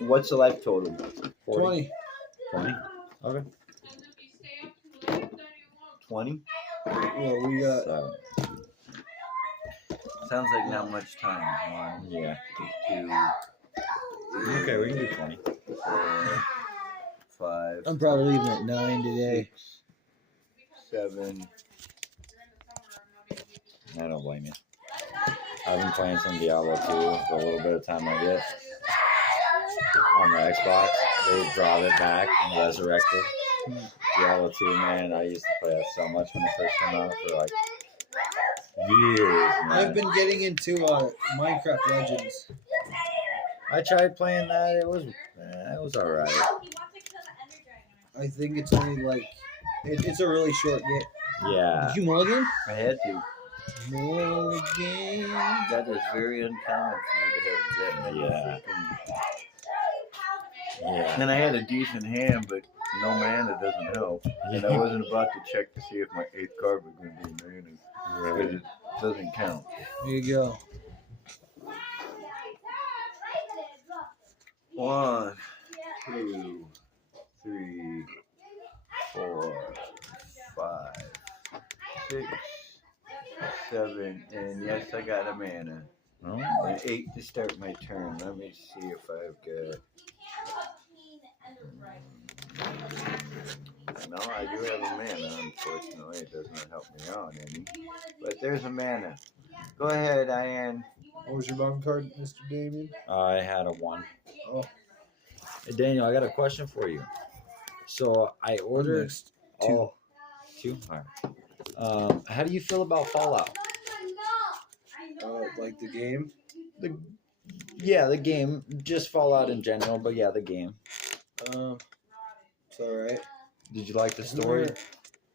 What's the life total? 20. 20? Okay. 20? Well, we got. So, sounds like not much time. 1, Yeah. 2, Okay, we can do 20. 4, 5. I'm probably leaving at 9 today. 6, 7. I don't blame you. I've been playing some Diablo 2 for a little bit of time I get on the Xbox. They brought it back and resurrected. Diablo 2, man, I used to play that so much when it first came out for like years, man. I've been getting into Minecraft Legends. I tried playing that. It was all right. I think it's only like it's a really short game. Yeah. Did you mulligan? I had to. Mulligan. That is very uncommon for me to have that. Yeah. And I had a decent hand, but no mana doesn't help. And I wasn't about to check to see if my 8th card was going to be mana. Because it doesn't count. There you go. 1, 2, 3, 4, 5, 6, 7, and yes, I got a mana. Oh. And 8 to start my turn. Let me see if I've got. No, I do have a mana. Unfortunately, it does not help me out any. But there's a mana. Go ahead, Ian. What was your bottom card, Mr. Dameon? I had a 1. Oh. Hey, Daniel, I got a question for you. So I ordered 2. Oh, 2? All right. How do you feel about Fallout? Like the game? Yeah, the game. Just Fallout in general, but yeah, the game. It's alright. Did you like the story?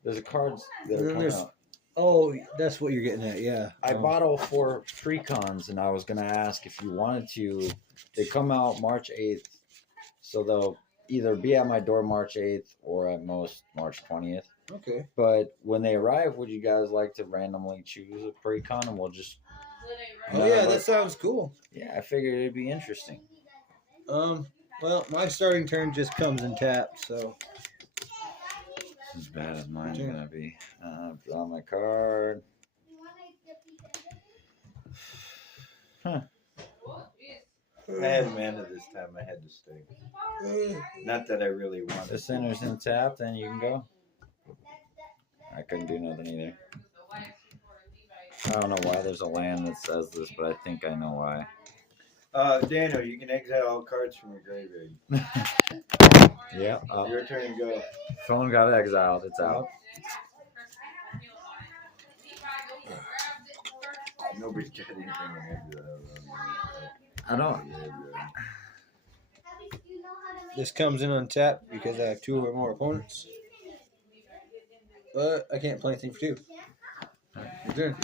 There's a cards that are coming out. Oh, that's what you're getting at, yeah. I bought all 4 pre-cons, and I was going to ask if you wanted to. They come out March 8th, so they'll either be at my door March 8th or at most March 20th. Okay. But when they arrive, would you guys like to randomly choose a pre-con, and we'll just... Oh, yeah, that sounds cool. Yeah, I figured it'd be interesting. Well, my starting turn just comes in tap, so... As bad as mine's going to be. Draw my card. Huh. I had a mana this time. I had to stay. Not that I really wanted. The center's in tap, then you can go. I couldn't do nothing either. I don't know why there's a land that says this, but I think I know why. Daniel, you can exile all cards from your graveyard. Yeah. Your turn to go. Phone got exiled. It's out. Nobody's got anything in exile. I don't. This comes in on tap because I have 2 or more opponents. But I can't play anything for 2. Your turn.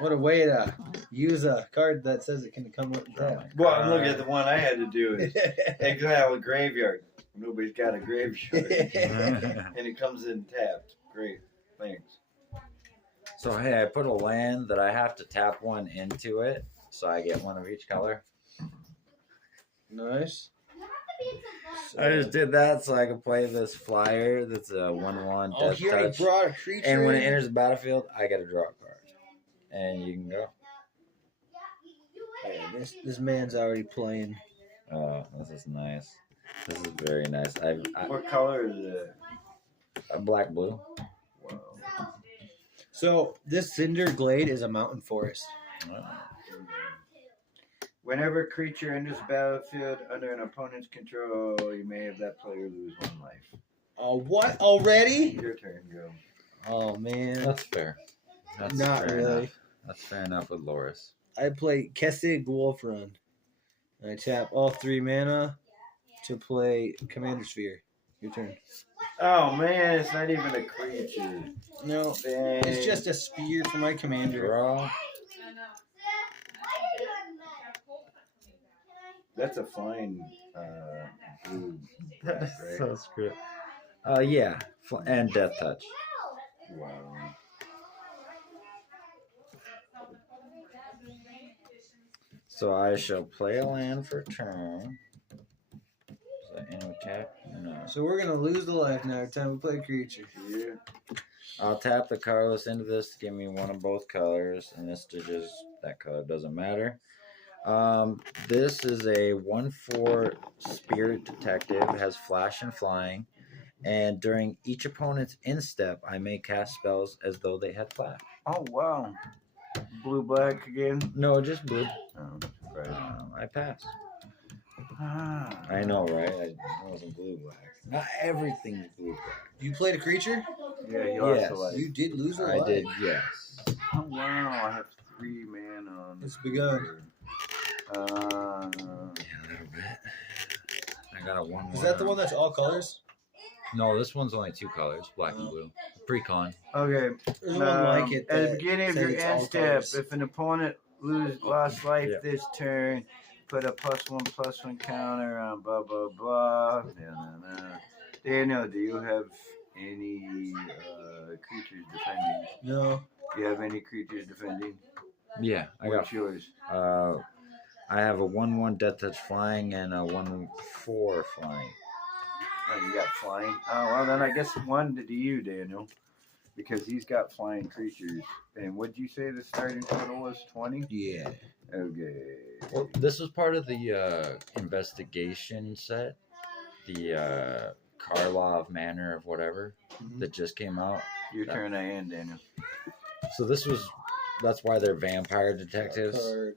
What a way to use a card that says it can come up and tap. Well, I'm looking at the one I had to do is exile a graveyard. Nobody's got a graveyard. And it comes in tapped. Great. Thanks. So, hey, I put a land that I have to tap 1 into it, so I get 1 of each color. Nice. I just did that so I could play this flyer that's a 1/1 death he already touch. brought a creature. And when it enters the battlefield, I get to draw a card. And you can go. Hey, this man's already playing. Oh, this is nice. This is very nice. What color is it? A black blue. Wow. So this Cinder Glade is a mountain forest. Oh. Whenever a creature enters the battlefield under an opponent's control, you may have that player lose 1 life. Oh, what? Already? Your turn, go. Oh, man. That's fair. That's Not fair really. Enough. That's fair enough with Loris. I play Kessig Wolf Run. And I tap all 3 mana to play Commander Sphere. Your turn. Oh, man, it's not even a creature. No, Dang. it's just a spear for my commander. Draw. That's a fine blue. That's right? so screwed. Yeah. And death touch. So I shall play a land for a turn. Is that any attack? No. So we're gonna lose the life now every time we play a creature. Yeah. I'll tap the colorless into this to give me one of both colors, and this to just that color doesn't matter. This is a 1/4 spirit detective, has flash and flying, and during each opponent's instep, I may cast spells as though they had flash. Oh wow. Blue black again. No, just blue. Oh, right. I pass. Ah. I know, right? I wasn't blue black. Not everything's blue black. You played a creature? Yeah, you lost Yes. a life. You did lose a I life. did, yes. Oh wow, I have 3 mana on. It's begun. Yeah, a little bit. I got a 1/1. Is that the one that's all colors? No, this one's only 2 colors, black and blue. Pre-con. Okay. There's one like it. At the that beginning of says your it's end all step, colors. if an opponent lost life Yeah. this turn, put a +1/+1 counter on blah blah blah. Daniel, do you have any creatures defending? No. Do you have any creatures defending? Yeah, I got. What's yours? I have a 1/1 death touch flying and a 1/4 flying. Oh, you got flying? Oh, well, then I guess 1 to you, Daniel. Because he's got flying creatures. And what'd you say the starting total was? 20? Yeah. Okay. Well, this was part of the investigation set, the Karlov Manor of whatever that just came out. Your turn I end, Daniel. So that's why they're vampire detectives. Card.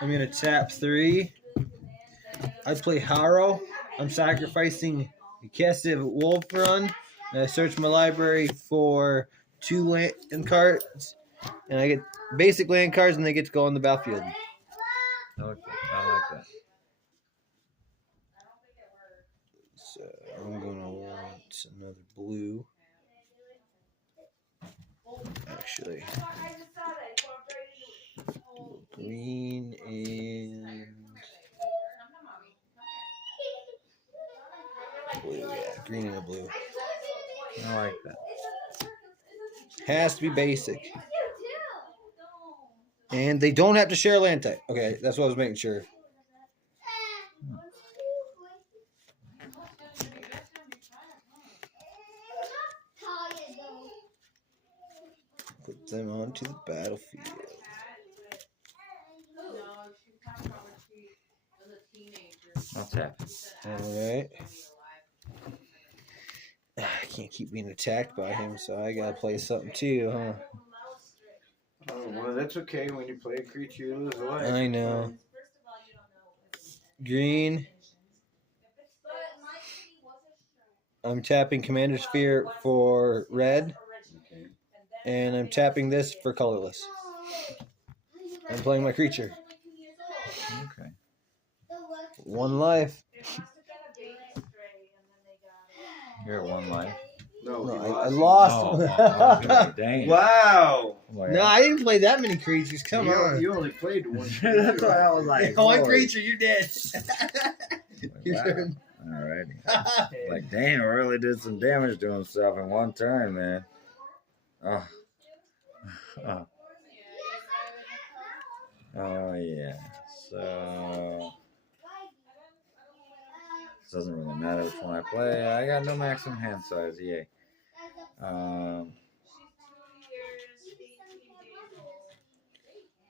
I'm gonna tap 3. I play Harrow. I'm sacrificing a Kestive Wolf Run. And I search my library for 2 land cards, and I get basic land cards, and they get to go on the battlefield. I like that. So I'm gonna want another blue. Actually, green and blue. Yeah, green and a blue. I like that. Has to be basic. And they don't have to share land type. Okay, that's what I was making sure. Put them onto the battlefield. I'll tap. Alright. I can't keep being attacked by him, so I gotta play something too, huh? Oh, well, that's okay. When you play a creature, you lose a life. I know. Green. I'm tapping Commander Sphere for red. Okay. And I'm tapping this for colorless. I'm playing my creature. Okay. 1 life. You're at 1 life. No, No, he I lost. lost. Okay, dang. Wow. Boy, No, I didn't play that many creatures. Come you, on. You only played 1. That's why I was like, One boy. creature, you're dead. Your Wow. turn. Alrighty. Like, damn, really did some damage to himself in 1 turn, man. Oh yeah. So it doesn't really matter which one I play. I got no maximum hand size. Yay.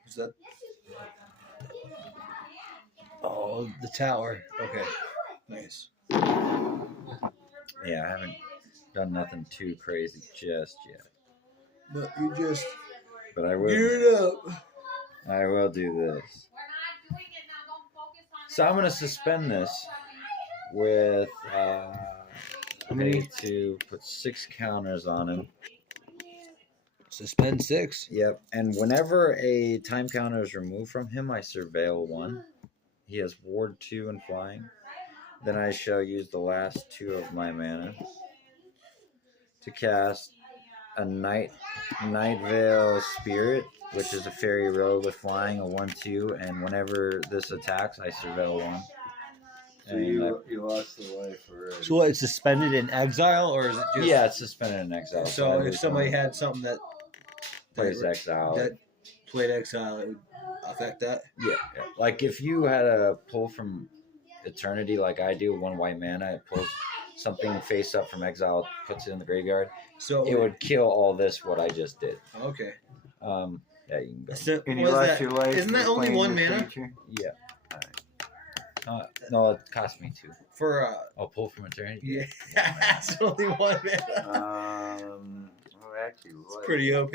Is that? Oh, the tower. Okay. Nice. Yeah, I haven't done nothing too crazy just yet. No, you just But I will. gear it up. I will do this. So I'm gonna suspend this with How many? to put 6 counters on him. Suspend 6. Yep. And whenever a time counter is removed from him, I surveil 1. He has ward 2 and flying. Then I shall use the last 2 of my mana to cast a Night Veil Spirit, which is a fairy rogue with flying, a 1/2, and whenever this attacks, I surveil 1. So you lost the life already. So what, it's suspended in exile, or is it just? Yeah, it's suspended in exile. So I if lose somebody 1. had something that plays exile, that played exile, it would affect that. Yeah. Like if you had a pull from eternity, like I do, one white mana, it pulls something face up from exile, puts it in the graveyard. So It would kill all this. What I just did. Okay. Yeah, you can go. So, And you what is lost that? your life. Isn't that for only playing one your mana? creature? Yeah. No, it cost me 2. For I'll pull from eternity. yeah, it's only one mana. Well, actually, It's what? pretty OP.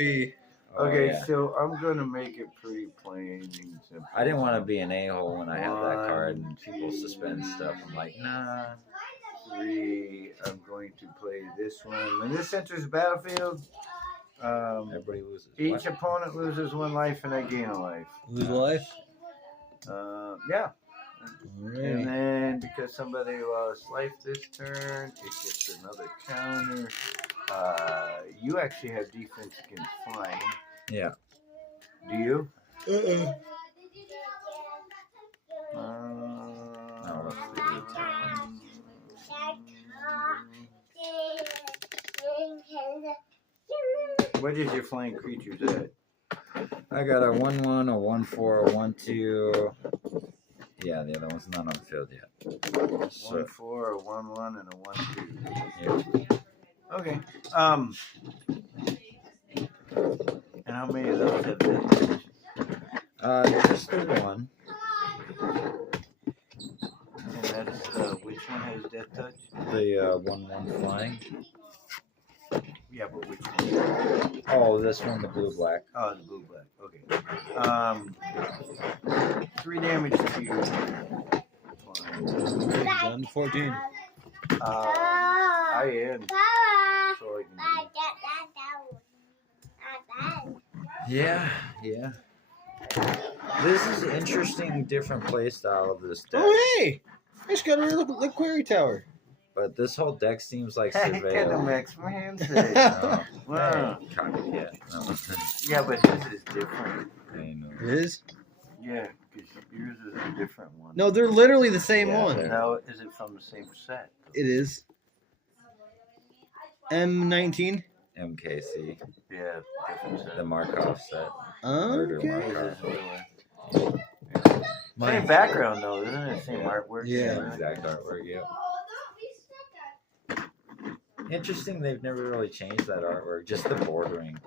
Oh, Okay, yeah. so I'm gonna make it pretty plain and simple. I didn't want to be an a-hole when I had that card and 1, people suspend stuff. I'm like, nah. 3. I'm going to play this one. When this enters the battlefield, Everybody loses. each What? opponent loses 1 life and I gain a life. Lose life. Yeah. And Alrighty. then because somebody lost life this turn, it gets another counter. You actually have defense against flying. Yeah. Do you? Uh-uh. let's do the turn. What is your flying creatures at? I got a 1/1, a 1/4, a 1/2. Yeah, the other one's not on the field yet. 1/4, a 1/1, and a 1/2. Yeah. Okay. And how many of those have been? Just the one. And that's which one has death touch? The 1/1 flying. Yeah, but which one? Oh, this one, the blue black. Oh, the blue black. Okay. 3 damage to you. Down to 14. I am. So I can do. Yeah. This is an interesting, different play style of this deck. Oh hey! I just got a the quarry tower. But this whole deck seems like Hey, get the surveil. max man say. Oh, Wow. hey, copycat. No. Yeah, but this is different. I know. It is? Yeah, because yours is a different one. No, they're literally the same Yeah, one. they're- Now, is it from the same set? It is. M19. MKC, Yeah, different set. the Markov set. Murder Okay. Markov. Same background though, isn't it? Same artwork. Yeah. Same exact artwork, yeah. Interesting, they've never really changed that artwork, just the bordering.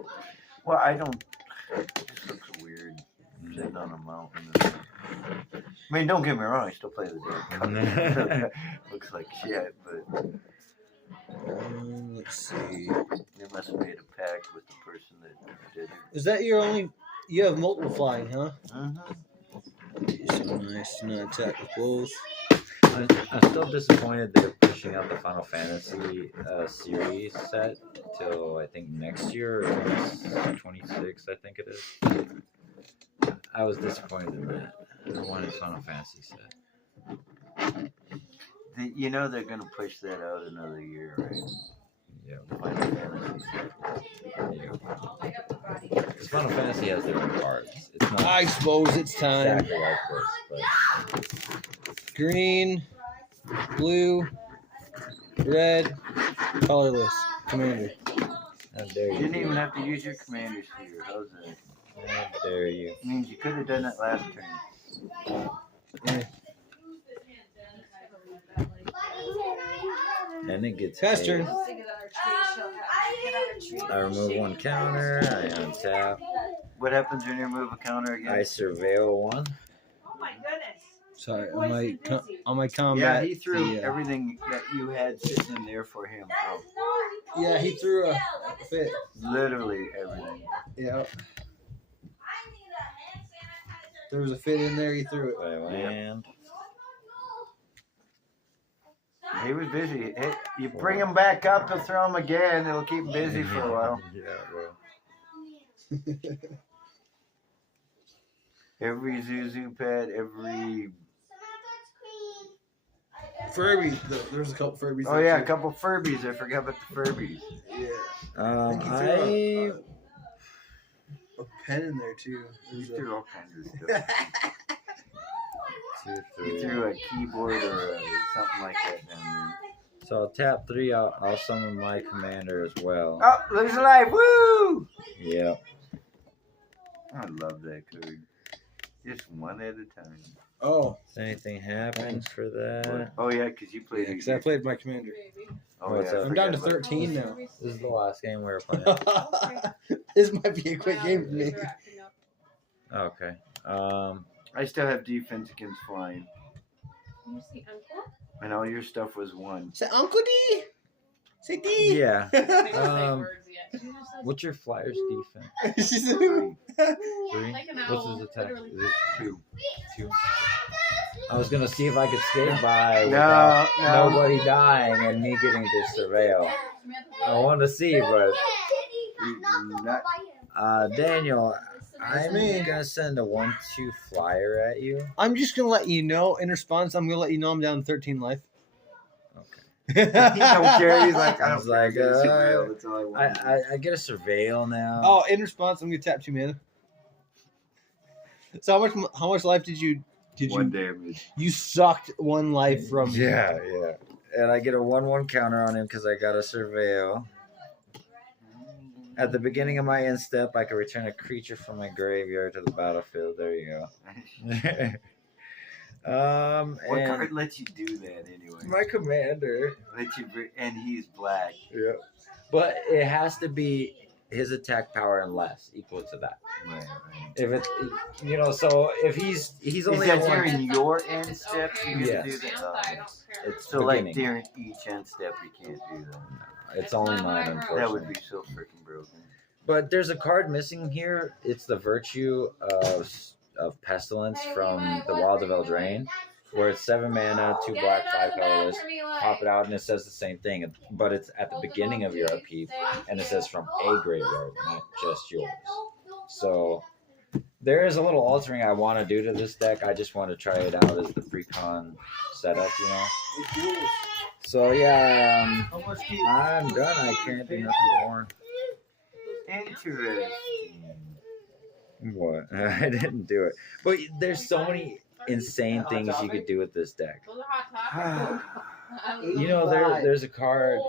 Well, I don't. It just looks weird sitting on a mountain. I mean, don't get me wrong. I still play the game. Looks like shit, but Let's see. they must have made a pact with the person that did it. Is that your only? You have multiple flying, huh? Mm-hmm. So nice to not attack with both. I'm still disappointed they're pushing out the Final Fantasy series set till I think next year, or 2026, I think it is. I was disappointed in that. I wanted Final Fantasy set. You know they're gonna push that out another year, right? Yeah. Final Fantasy set. Yeah. Because Final Fantasy has their own cards. It's not I suppose it's time. exactly like this, but Green, blue, red, colorless. Commander. how dare You you? didn't even have to use your commander's here. How's that? How dare you? Means you could have done that last turn. Yeah. And it gets Pass turn. paid. I remove 1 counter, I untap, What happens when you remove a counter again? I surveil 1. Oh my goodness. Sorry, on my Yeah, combat. he threw the, everything that you had sitting in there for him out. Yeah, he threw a fit. Literally everything. Yeah. There was a fit in there. He threw it. I land. He was busy. Hey, you bring him back up, he'll throw him again. It'll keep him busy for a while. Yeah, well. Every Zuzu pad, every. Furby. There's a couple Furbies. Oh, there, yeah, a too. couple Furbies. I forgot about the Furbies. Yeah. I A pen in there too. He There's a- threw all kinds of stuff. 2, He 3. threw a keyboard or something like that down So I'll tap 3. I'll summon my commander as well. there. Oh, lose a life. Woo! Yeah. I love that card. Just one at a time. Oh, Does anything happen for that? Oh yeah, because you played. because I played my commander. Oh What's yeah, I up? I'm down to forgot about 13 now. This is the last game we were playing. This might be a quick game for me. Okay. I still have defense against flying, You see Uncle? and all your stuff was one. Say Uncle D. Say D. Yeah. They don't say Um, words yet. She just says, What's your Flyers defense? She said, Three. like an What's owl, his attack? literally. Is it Two. two? I was gonna see if I could skate by No, without no. nobody dying and me getting to surveil. I wanted to see, but Not, Daniel, I'm gonna send a 1-2 flyer at you. I'm just gonna let you know in response. I'm gonna let you know I'm down to 13 life. Okay. he don't care. He's like, I I don't was care. like, Get a surveil. That's all I want. I get a surveil now. Oh, in response, I'm gonna tap 2 mana. So how much life did you One damage. you sucked 1 life from me. Yeah. And I get a 1/1 counter on him because I got a surveil. At the beginning of my end step, I can return a creature from my graveyard to the battlefield. There you go. What and card lets you do that anyway? my commander. And he's black. Yeah. But it has to be his attack power and less equal to that. Right. If it's so if he's Is only that at one, during your end step? You Yes. can do that. Oh. it's So like beginning. during each end step, you can't do that. It's only mine, That unfortunately. would be so freaking broken. But there's a card missing here. It's the Virtue of Pestilence from the Wild of Eldraine, where it's 7 mana, 2 black, 5 colorless. Pop it out and it says the same thing, but it's at the beginning of your upkeep, and it says from a graveyard, not just yours. So there is a little altering I want to do to this deck. I just want to try it out as the pre-con setup, So yeah, I'm done. I can't do nothing more. Interesting. What? I didn't do it. But there's so many insane things you could do with this deck. Those are hot topics. There's a card,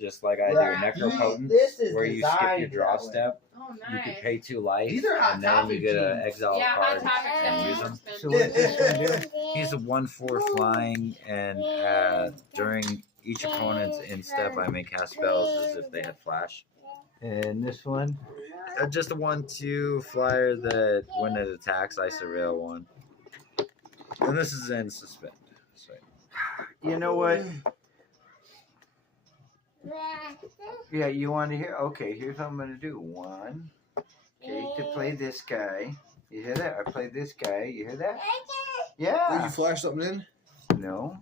just like I do, Necropotent, This is where you skip your designed draw that way. step. Oh, You can nice. pay 2 life, These are hot and then you topic get an teams. exile Yeah, card hot topics. and use them. So what's this one do? He's a 1/4 flying, and during each opponent's in step, I may cast spells as if they had flash. And this one? Just a 1/2 flyer that when it attacks, I surveil 1. And this is in suspend. So. You know what? Yeah, you want to hear? Okay, here's what I'm going to do. 1. Okay, to play this guy. You hear that? I play this guy. You hear that? Did Yeah. you flash something in? No.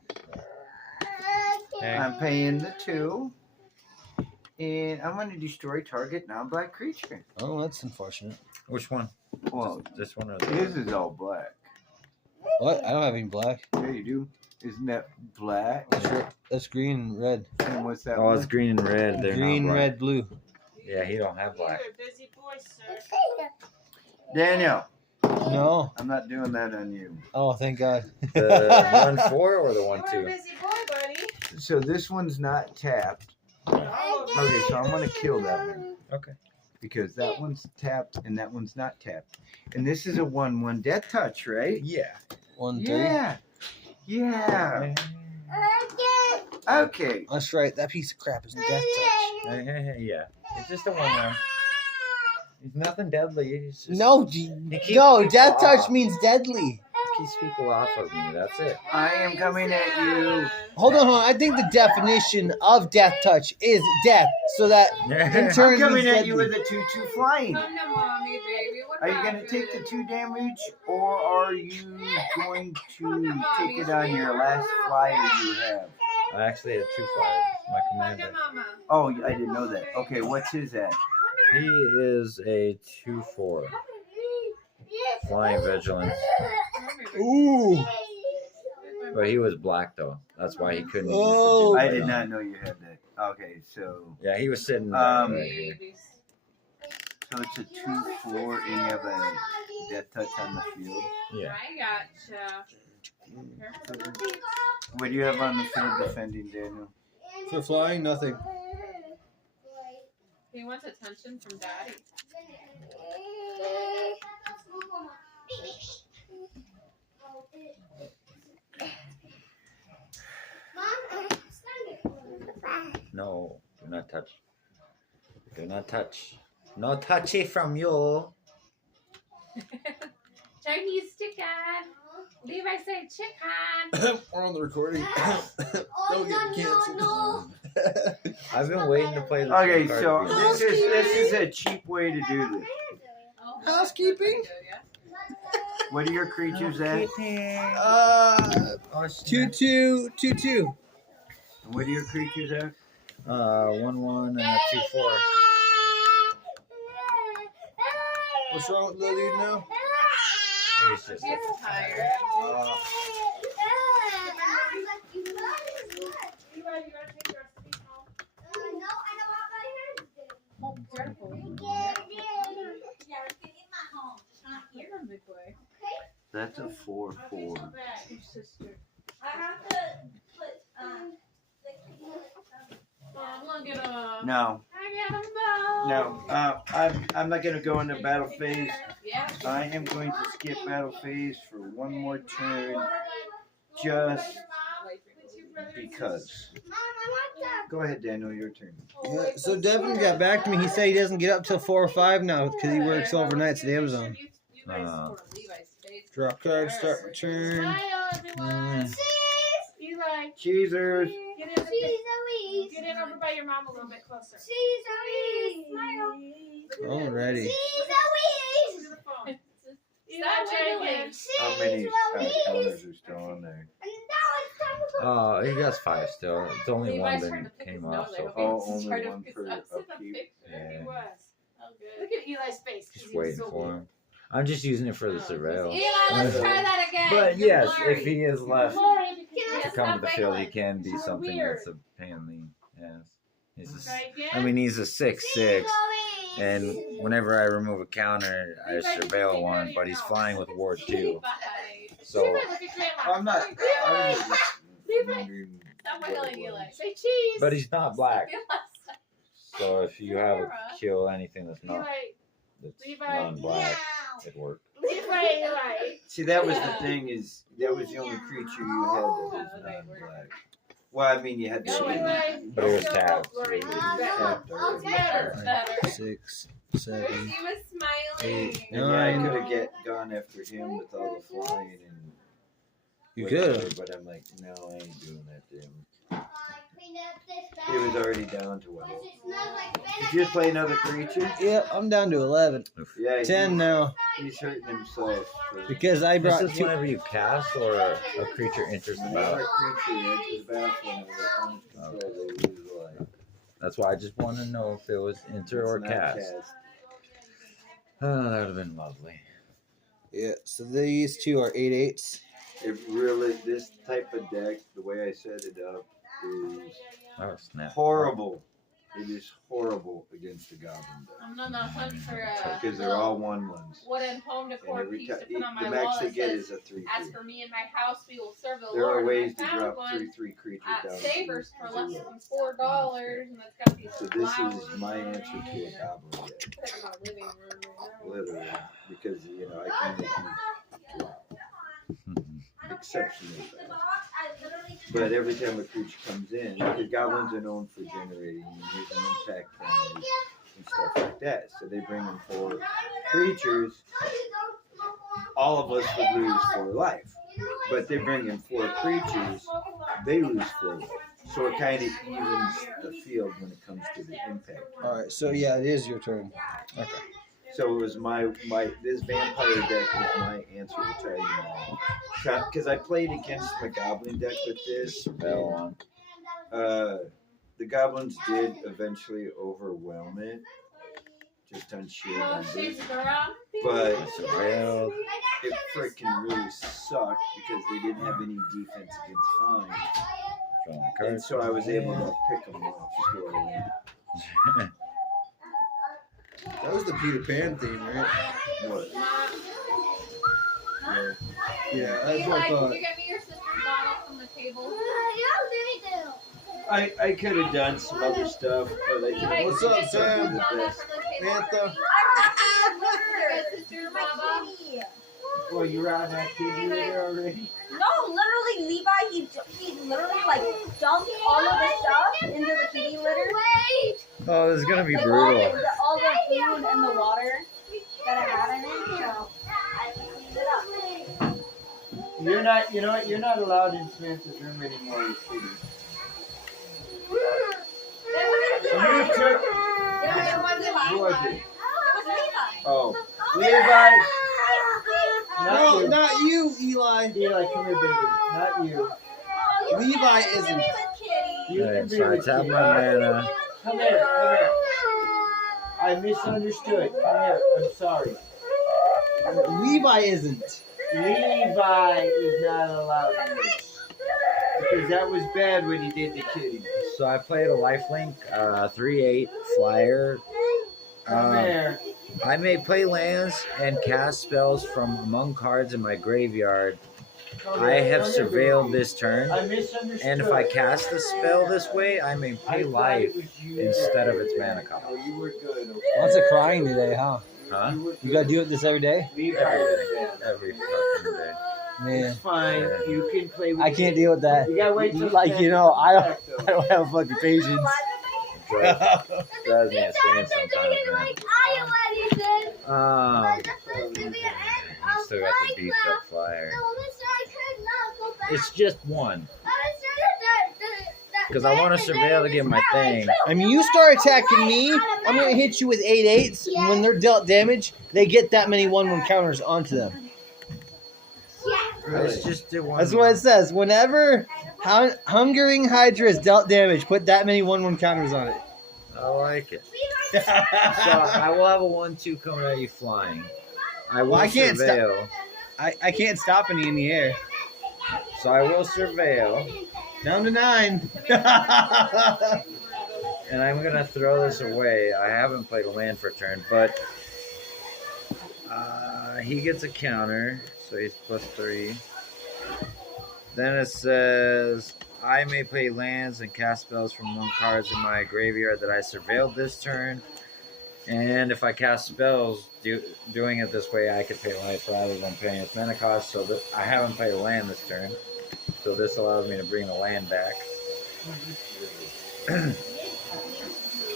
Okay. I'm paying the 2. And I'm going to destroy target non-black creature. Oh, that's unfortunate. Which one? Well, This one or his is all black. What? I don't have any black. Yeah, you do. Isn't that black? That's green and red. And what's that Oh, one? it's green and red. They're Green, not black. red, blue. Yeah, he don't have black. You're a busy boy, sir. Daniel, No. I'm not doing that on you. Oh, thank God. The 1/4 or the You're a 1/2? busy boy, buddy. So this one's not tapped. Okay, so I'm going to kill that one. Okay. Because that one's tapped and that one's not tapped. And this is a 1/1 death touch, right? Yeah. 1, 3. Yeah. Yeah. Okay. That's right. That piece of crap is death touch. Yeah. It's just a 1/1. It's nothing deadly. It's just, No, He keeps no. people Death touch off. means deadly. Keeps people off of me. That's it. I am coming at you. Hold on. I think the definition of death touch is death. So that in turn I'm coming means at you deadly. with a 2/2 flying. Come to mommy, baby. What Are you going to happened? take the 2 damage or are you going to take it on your last flyer you have? I actually had 2 flyers. My Look commander. at mama. Oh, I didn't know that. Okay, what's his at? He is a 2/4 flying vigilance, Ooh. but he was black though. That's why he couldn't. Oh. use the I dude. did not know you had that. Okay, so Yeah, he was sitting Um, right here. Babies. it's a 2/4 and you have a death touch on the field. Yeah. I gotcha. What do you have on the field defending, Daniel? For flying, nothing. He wants attention from daddy. No, do not touch. Do not touch. No touchy from you. Chinese chicken. Levi say chicken. We're on the recording. Don't get canceled. I've been waiting to play this. Okay, card so game. this is a cheap way to do this. Oh, Housekeeping? What are your creatures at? 2-2-2-2. And what are your creatures at? 1-1 and a 2-4. What's wrong with the dude now? He's just He's tired. Oh, careful. You're a big boy. That's a 4-4. Your sister. Oh, look at him. No, I got him both. no. I'm not gonna go into battle phase. Yeah. I am going to skip battle phase for one more turn, just because. Go ahead, Daniel. Your turn. Yeah, so Devin got back to me. He said he doesn't get up till 4 or 5 now because he works overnights at Amazon. Drop card, start my turn. Smile, everyone. Eli, Cheezers. get in over by your mom a little bit closer. Alrighty. Look at the phone. Eli, try again. How many counters are still on there? he has 5 still. It's only Levi's one trying that to pick came his off nose. so I hope far. Oh, he's only part of one his for us in the upkeep. picture. Yeah. He was. Oh, good. Look at Eli's face. 'Cause Just he was waiting so for weird. him. I'm just using it for the surveil. Eli, let's try that again. But yes, if he is left Glory, because to it's come not to the field, he regular. can be It's something weird. that's a pain in the ass. He's Try again. I mean, he's a 6-6, and whenever I remove a counter, I surveil one, but he's flying with Ward 2. So Levi, look at Grandma. I'm not. I was just wondering Stop what it wiggling, Eli. was. Say cheese. but he's not black. So if you have a kill anything that's not non-black, it works. Eli. See, that was the thing is that was the only creature you had that was non-black. Well, I mean, you had Go, to. Eli. But it was tapped. Glory, It was better. tapped already. Better. 6, 7, He was smiling. 8, And yeah, I 9. could have gone after him with all the flying and You whatever, could. but I'm like, no, I ain't doing that to him. He was already down to what? Did you play another creature? Yeah, I'm down to 11. Yeah, 10 now He's hurting himself. because I This brought is 2. whenever you cast or a creature enters the Another battle. creature enters the battlefield and under control, they lose life. That's why I just want to know if it was enter or It's not cast. Oh, that would have been lovely. Yeah, so these 2 are 8/8s. It really, this type of deck, the way I set it up, is Oh, snap. horrible. It is horrible against the goblin deck I'm on the hunt for because they're all 1/1s. wooden home And decor every piece time, to put on my the wall max they that get says, is a 3/3. as for me and my house, we will serve the There Lord. are ways And to I found drop one 3/3 creatures at down. Savers to for less 0. than $4, and it's got these So this flowers is my on answer to it. a goblin deck, Put it in my living room right now. literally, because you know I can make them exceptionally fast. But every time a creature comes in, the goblins are known for generating and using impact damage and stuff like that. So they bring in 4 creatures. All of us would lose 4 life. But they bring in 4 creatures, they lose 4 life. So it kind of evens the field when it comes to the impact. Alright, so yeah, it is your turn. Okay. So it was my this vampire deck was my answer to try because I played against the goblin deck with this. Surveil one. The goblins did eventually overwhelm it, just on sheer Oh, numbers. she's a girl. But Surveil. it freaking really sucked because they didn't have any defense against flying, Drawing and cards. so I was able to pick them off slowly. That was the Peter Pan theme, right? What? Yeah, that's Eli, what I could thought. you get me your sister's bottle from the table? I could have done some other stuff, but I Eli, think What's could you up, get Sam? your Baba from the table for Mantha? me? Your sister's Baba? Well, you're on that kitty litter already? No, literally, Levi, he literally like dumped all of the stuff into the kitty litter. Oh, this is gonna be Like brutal. all the food and the water that I had in it. So I cleaned it up. You're not, you know what? You're not allowed in Samantha's room anymore with kitties. It wasn't You Levi. took. It wasn't Who Levi. was it? It was Levi. Oh, Levi. No, you. not you, Eli. Eli, come here, baby. Not you. Levi isn't. You Alright, can be so I with tap kitty. my mana. Come here, come here. I misunderstood. Come here. I'm sorry. Levi isn't. Levi is not allowed in this. Because that was bad when he did the kitty. So I played a lifelink, 3/8 flyer. Come here. I may play lands and cast spells from among cards in my graveyard. Come I here. have Come here, surveilled baby. this turn, I misunderstood. and if I cast the spell this way, I may I pay thought life it was you instead of that its did mana that. cost. Oh, you were good. Okay. Lots of crying today, huh? Huh? You were You good. gotta do it this every day? Levi Every was day. bad. Every fucking day. Man, It's fine. You can play with I can't deal with that. You gotta wait till Like, you know, I don't have fucking patience. Drives me insane sometimes, man. Still got the beefed up flyer. It's just one. Because I want to surveil to get my thing. I mean, you start attacking me, I'm gonna hit you with 8/8s, and when they're dealt damage, they get that many 1/1 counters onto them. It's just the one. That's what it says. Whenever Hungering Hydra is dealt damage, put that many 1/1 counters on it. I like it. So I will have a 1/2 coming at you flying. I will I can't stop- surveil. I can't stop any in the air. So I will surveil. Down to 9. And I'm going to throw this away. I haven't played a land for a turn, but he gets a counter, so he's +3. Then it says, I may play lands and cast spells from among cards in my graveyard that I surveilled this turn. And if I cast spells doing it this way, I could pay life rather than paying its mana cost. So that I haven't played a land this turn. So this allows me to bring the land back.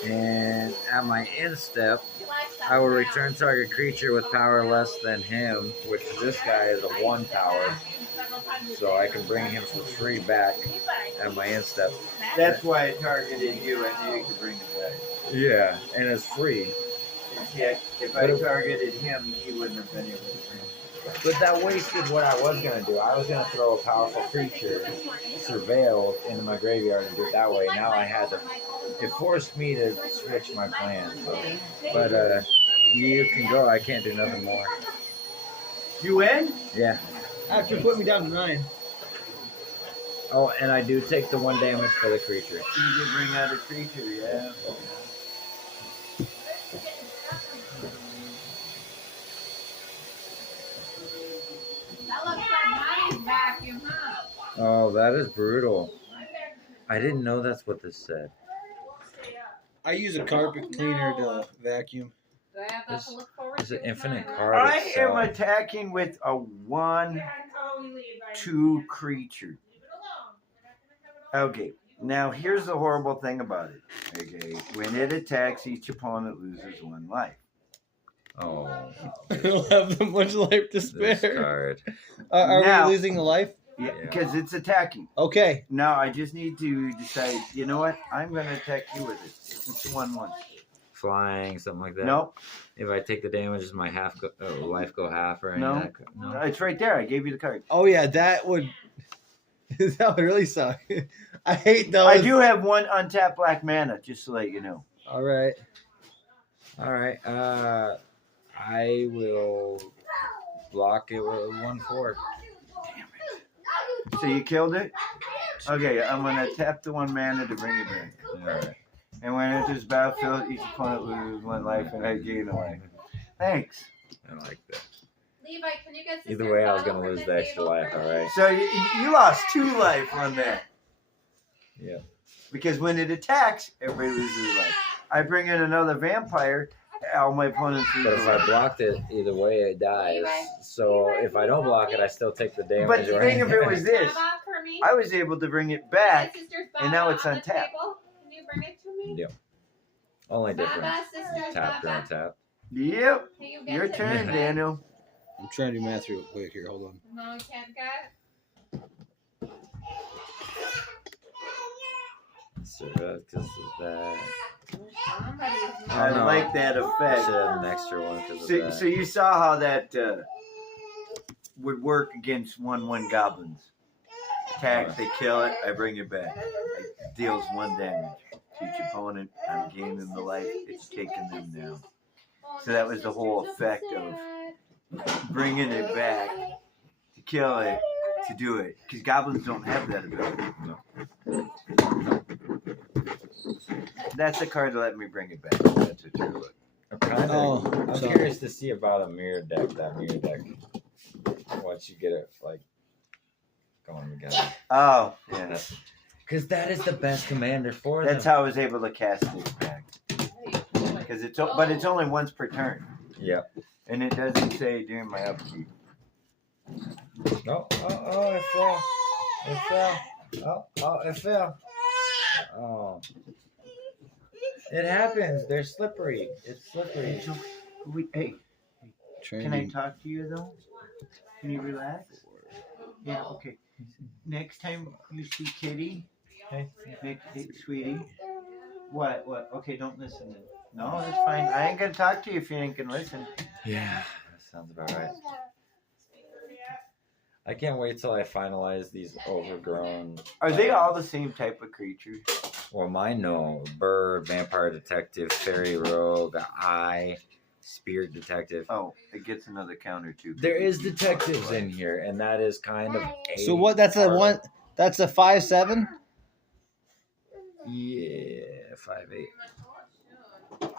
And at my end step, I will return target creature with power less than him, which this guy is a 1 power. So I can bring him for free back at my end step. That's why I targeted you. I knew you could bring it back. Yeah, and it's free. Yeah, if I targeted him, he wouldn't have been able to bring it. But that wasted what I was going to do. I was going to throw a powerful creature, surveil, into my graveyard and do it that way. Now I had to. It forced me to switch my plan. So. But you can go. I can't do nothing more. You win? Yeah. After putting me down to 9. Oh, and I do take the 1 damage for the creature. You did bring out a creature, yeah. That looks like my vacuum, huh? Oh, that is brutal. I didn't know that's what this said. I use a carpet cleaner to vacuum. Do I have that to look forward It's to? an infinite card. I am itself. attacking with a 1/2 creature. Okay, now here's the horrible thing about it. Okay, when it attacks, each opponent loses 1 life. Oh, I don't have that much life to this spare. card. Are Now- we losing the life? Yeah, Yeah. because it's attacking. Okay. Now I just need to decide, you know what? I'm going to attack you with it. It's a 1/1. Flying, something like that. Nope. If I take the damage, does my life go half or No. anything? No. It's right there. I gave you the card. Oh yeah, that would really suck. I hate those. I do have 1 untapped black mana, just to let you know. All right. All right. I will block it with 1/4. So you killed it? Okay, I'm going to tap the 1 mana to bring it back. All right. And when it enters battlefield, each opponent loses 1 life and I gain a life. Thanks. I like that. Levi, can you get Either way, I was gonna lose the extra life. All right. So you lost 2 life on that. Yeah. Because when it attacks, everybody loses life. I bring in another vampire. All my opponents. But if I blocked it, either way it dies. So if I don't block it, I still take the damage. But the thing of it was this: I was able to bring it back, and now it's on tap. Can you bring it to me? Yep. Only difference. Sister, Tap during tap. Yep. Can you get Your to turn, me? Daniel. I'm trying to do math real quick here. Hold on. No, you can't get. So because of that. I no. like that I should effect. have an extra one because of So, that. so you saw how that would work against 1/1 goblins. Attack, they kill it, I bring it back. It deals 1 damage to each opponent. I'm gaining the life, it's taking them down. So that was the whole effect of bringing it back to kill it, to do it. Because goblins don't have that ability. No. That's the card that let me bring it back. That's a true look. I'm sorry. curious to see about a mirror deck. That mirror deck. Once you get it like going together. Oh, yeah. Because that is the best commander for That's them. how I was able to cast it back. Because but it's only once per turn. Yeah. And it doesn't say during my upkeep. Oh, it fell. It fell. It fell. Oh. It happens. They're slippery. It's slippery. Hey, Trying can to I talk to you though? Can you relax? Yeah, okay. Next time you see Kitty, hey, sweetie. What? Okay, don't listen then. No, that's fine. I ain't gonna talk to you if you ain't gonna listen. Yeah, that sounds about right. I can't wait till I finalize these overgrown. Are they all the same type of creatures? Well, mine no. Bird, vampire detective, fairy rogue, eye, spirit detective. Oh, it gets another counter too. There is detectives in here, and that is kind of a So what? That's a part- one. That's a 5/7. Yeah, 5/8.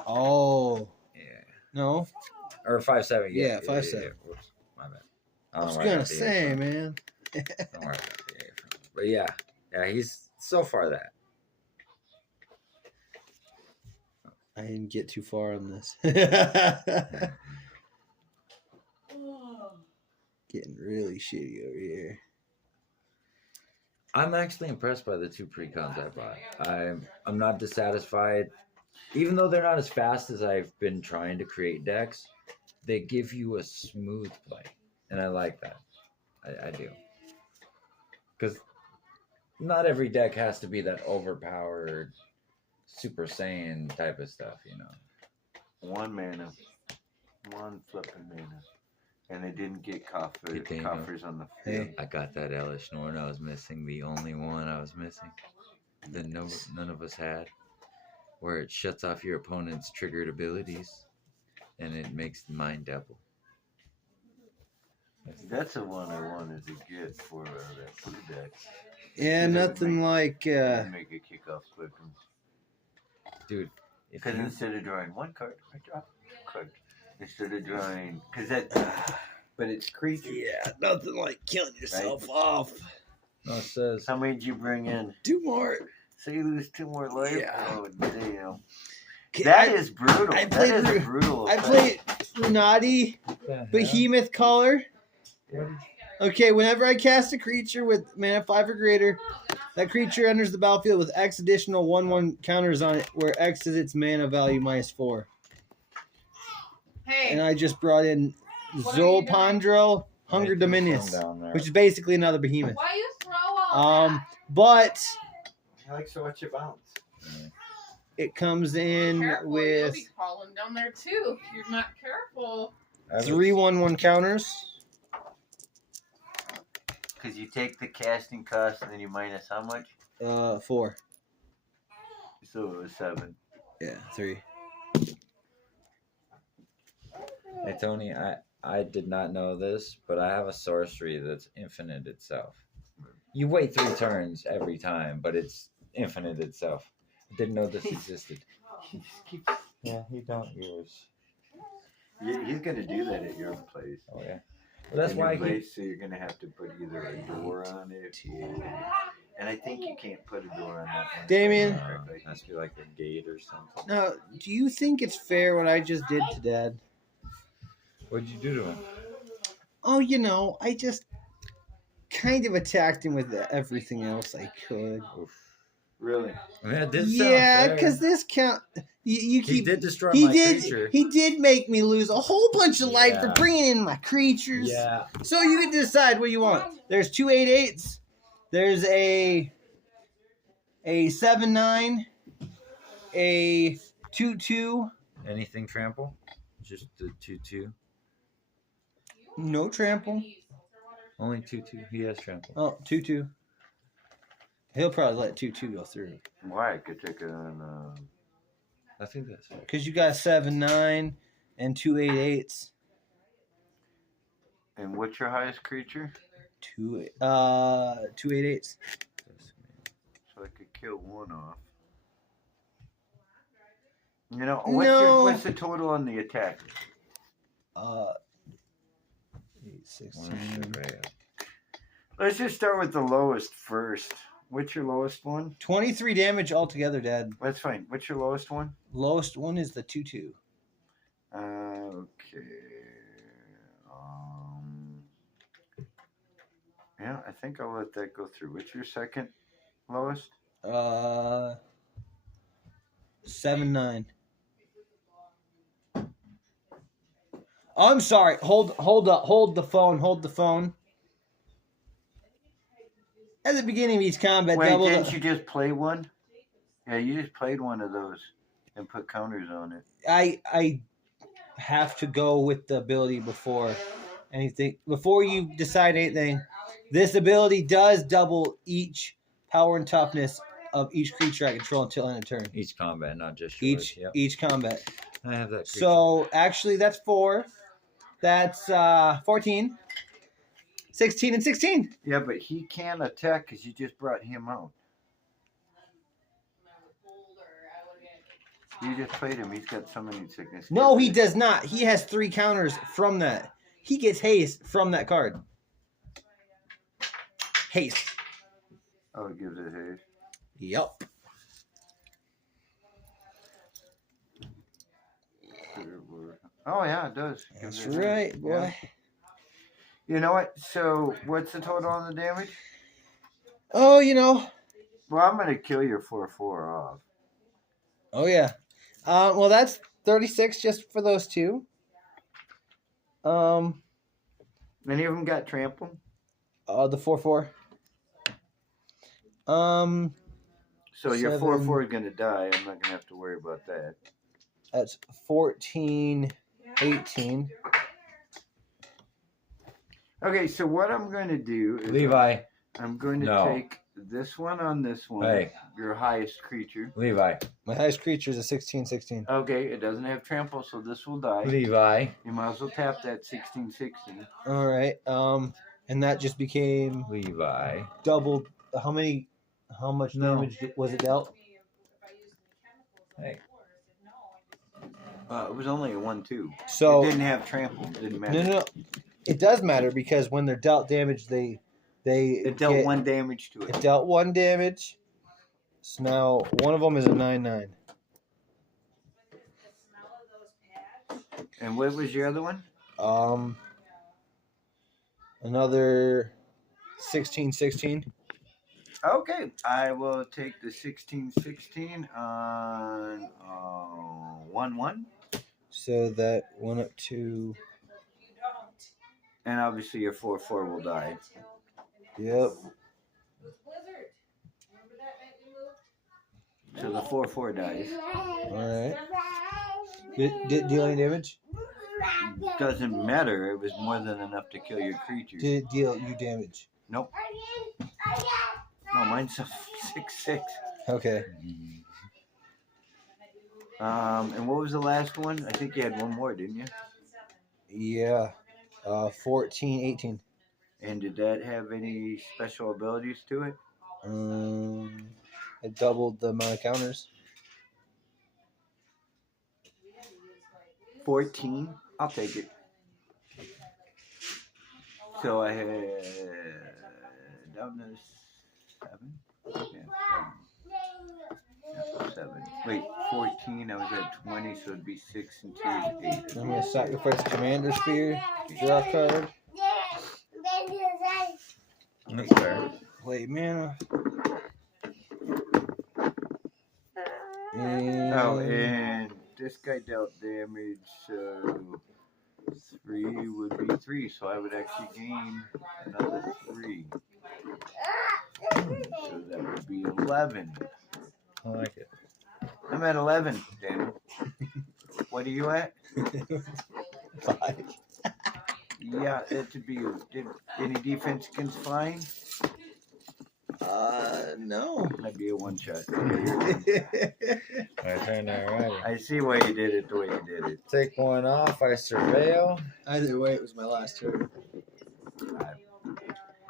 Oh Yeah, no. or 5/7. Yeah, 5/7. Yeah. Whoops, my bad. I was don't know where gonna got the say, A from. man. I don't know where I got the A from. But yeah, he's so far that. I didn't get too far on this. Getting really shitty over here. I'm actually impressed by the 2 precons I bought. I'm not dissatisfied, even though they're not as fast as I've been trying to create decks. They give you a smooth play, and I like that. I do, because not every deck has to be that overpowered Super Saiyan type of stuff, you know. 1 mana, 1 flipping mana, and they didn't get Good thing, coffers on the field. Hey. I got that Elish Norn I was missing, the only one I was missing that none of us had, where it shuts off your opponent's triggered abilities, and it makes mine double. That's the one I wanted to get for that blue deck. Yeah, Because it would nothing like. make a kickoff quick. Dude, if Because you, instead of drawing 1 card, I draw 2 cards. Instead of drawing, but it's creatures. Yeah, nothing like killing yourself off. no, it says How many did you bring in? 2 more. So you lose 2 more life? Yeah. Oh, damn. Okay, That is brutal. I That played is Ru- brutal. I effect. played Lunati Behemoth Collar. Okay, whenever I cast a creature with mana 5 or greater, that creature enters the battlefield with X additional 1/1 counters on it, where X is its mana value -4. Hey. And I just brought in What are you doing? Zolpandrel Hunger Make them Dominus, down there. which is basically another behemoth. Why you throw all that? But I like to watch it bounce. it comes in Careful, with you'll be falling down there too if you're not careful. 3 1/1 counters. Because you take the casting cost and then you minus how much? 4. So it was 7. Yeah, 3. Hey Tony, I did not know this, but I have a sorcery that's infinite itself. You wait 3 turns every time, but it's infinite itself. I didn't know this existed. He just keeps. Yeah, he don't yours. He's gonna do that at your own place. Oh yeah. Well, that's In why your he. place, so you're gonna have to put either a door on it, And I think you can't put a door on that one. Damien. Has to be like a gate or something. Now, do you think it's fair what I just did to Dad? What did you do to him? Oh, you know, I just kind of attacked him with everything else I could. Oof. Really? I mean, it did sound Yeah, fair. because this count. You He keep. did destroy He my did. creature. He did make me lose a whole bunch of life for Yeah. bringing in my creatures. Yeah. So you get to decide what you want. There's 2 8/8s. There's a 7/9, a 2/2. Anything trample? Just the 2/2. No trample. Only 2/2. He has trample. Oh, 2/2. He'll probably let 2/2 go through. Why? I could take it on. I think that's fair. Because you got a 7/9 and 2 8/8s. And what's your highest creature? 2 8/8s. So I could kill one off. You know, No. what's the total on the attack? 8, 16. Right. Let's just start with the lowest first. What's your lowest one? 23 damage altogether, Dad. That's fine. What's your lowest one? Lowest one is the 2/2. Okay. Yeah, I think I'll let that go through. What's your second lowest? 7/9. I'm sorry. Hold up. Hold the phone. At the beginning of each combat, Wait, double. didn't you just play one? Yeah, you just played one of those and put counters on it. I have to go with the ability before anything. Before you decide anything, this ability does double each power and toughness of each creature I control until end of turn. Each combat, not just yours. Each combat. I have that creature. So actually, that's 4. That's 14, 16, and 16. Yeah, but he can't attack because you just brought him out. You just played him. He's got summoning sickness. No, he does not. He has 3 counters from that. He gets haste from that card. Haste. Oh, it gives it haste. Yup. Oh, yeah, it does. That's Gives it right, haste. boy. Yeah. You know what? So, what's the total on the damage? Oh, you know. Well, I'm going to kill your 4/4 off. Oh, yeah. Well, that's 36 just for those 2. Any of them got trampled? The 4/4. So your 7. 4/4 is going to die. I'm not going to have to worry about that. That's 14, 18. Okay, so what I'm going to do is Levi. I'm going to No. take this one on this one, Hey. your highest creature. Levi. My highest creature is a 16, 16. Okay, it doesn't have trample, so this will die. Levi. You might as well tap that 16, 16. All right. And that just became Levi. double. How much No. damage was it dealt? Hey. It was only a 1/2. So It didn't have trample. It didn't matter. no. It does matter because when they're dealt damage, they It dealt get- 1 damage to it. It dealt 1 damage. So now one of them is a 9/9. And what was your other one? Another 16, 16. Okay, I will take the 16, 16 on 1/1. So that went up to And obviously your 4/4 will die. yep. So the 4/4 dies. All right. Did it deal any damage? Doesn't matter. It was more than enough to kill your creature. Did it deal you damage? Nope. No, mine's a 6/6. Okay. And what was the last one? I think you had one more, didn't you? Yeah. 14, 18. And did that have any special abilities to it? It doubled the amount of counters. 14. I'll take it. So I had down to 7? Yeah, 7. Wait, 14. I was at 20, so it'd be 6 and 2 is 8. I'm gonna sacrifice Commander Sphere, draw a card, That's fair. play mana. Oh, and this guy dealt damage, so 3 would be 3, so I would actually gain another 3. So that would be 11. I like it. I'm at 11, Daniel. What are you at? 5. Yeah, it would be. Did any defense against flying? No. That'd be a one shot. My turn already. I see why you did it the way you did it. Take one off. I surveil. Either way, it was my last turn. I'm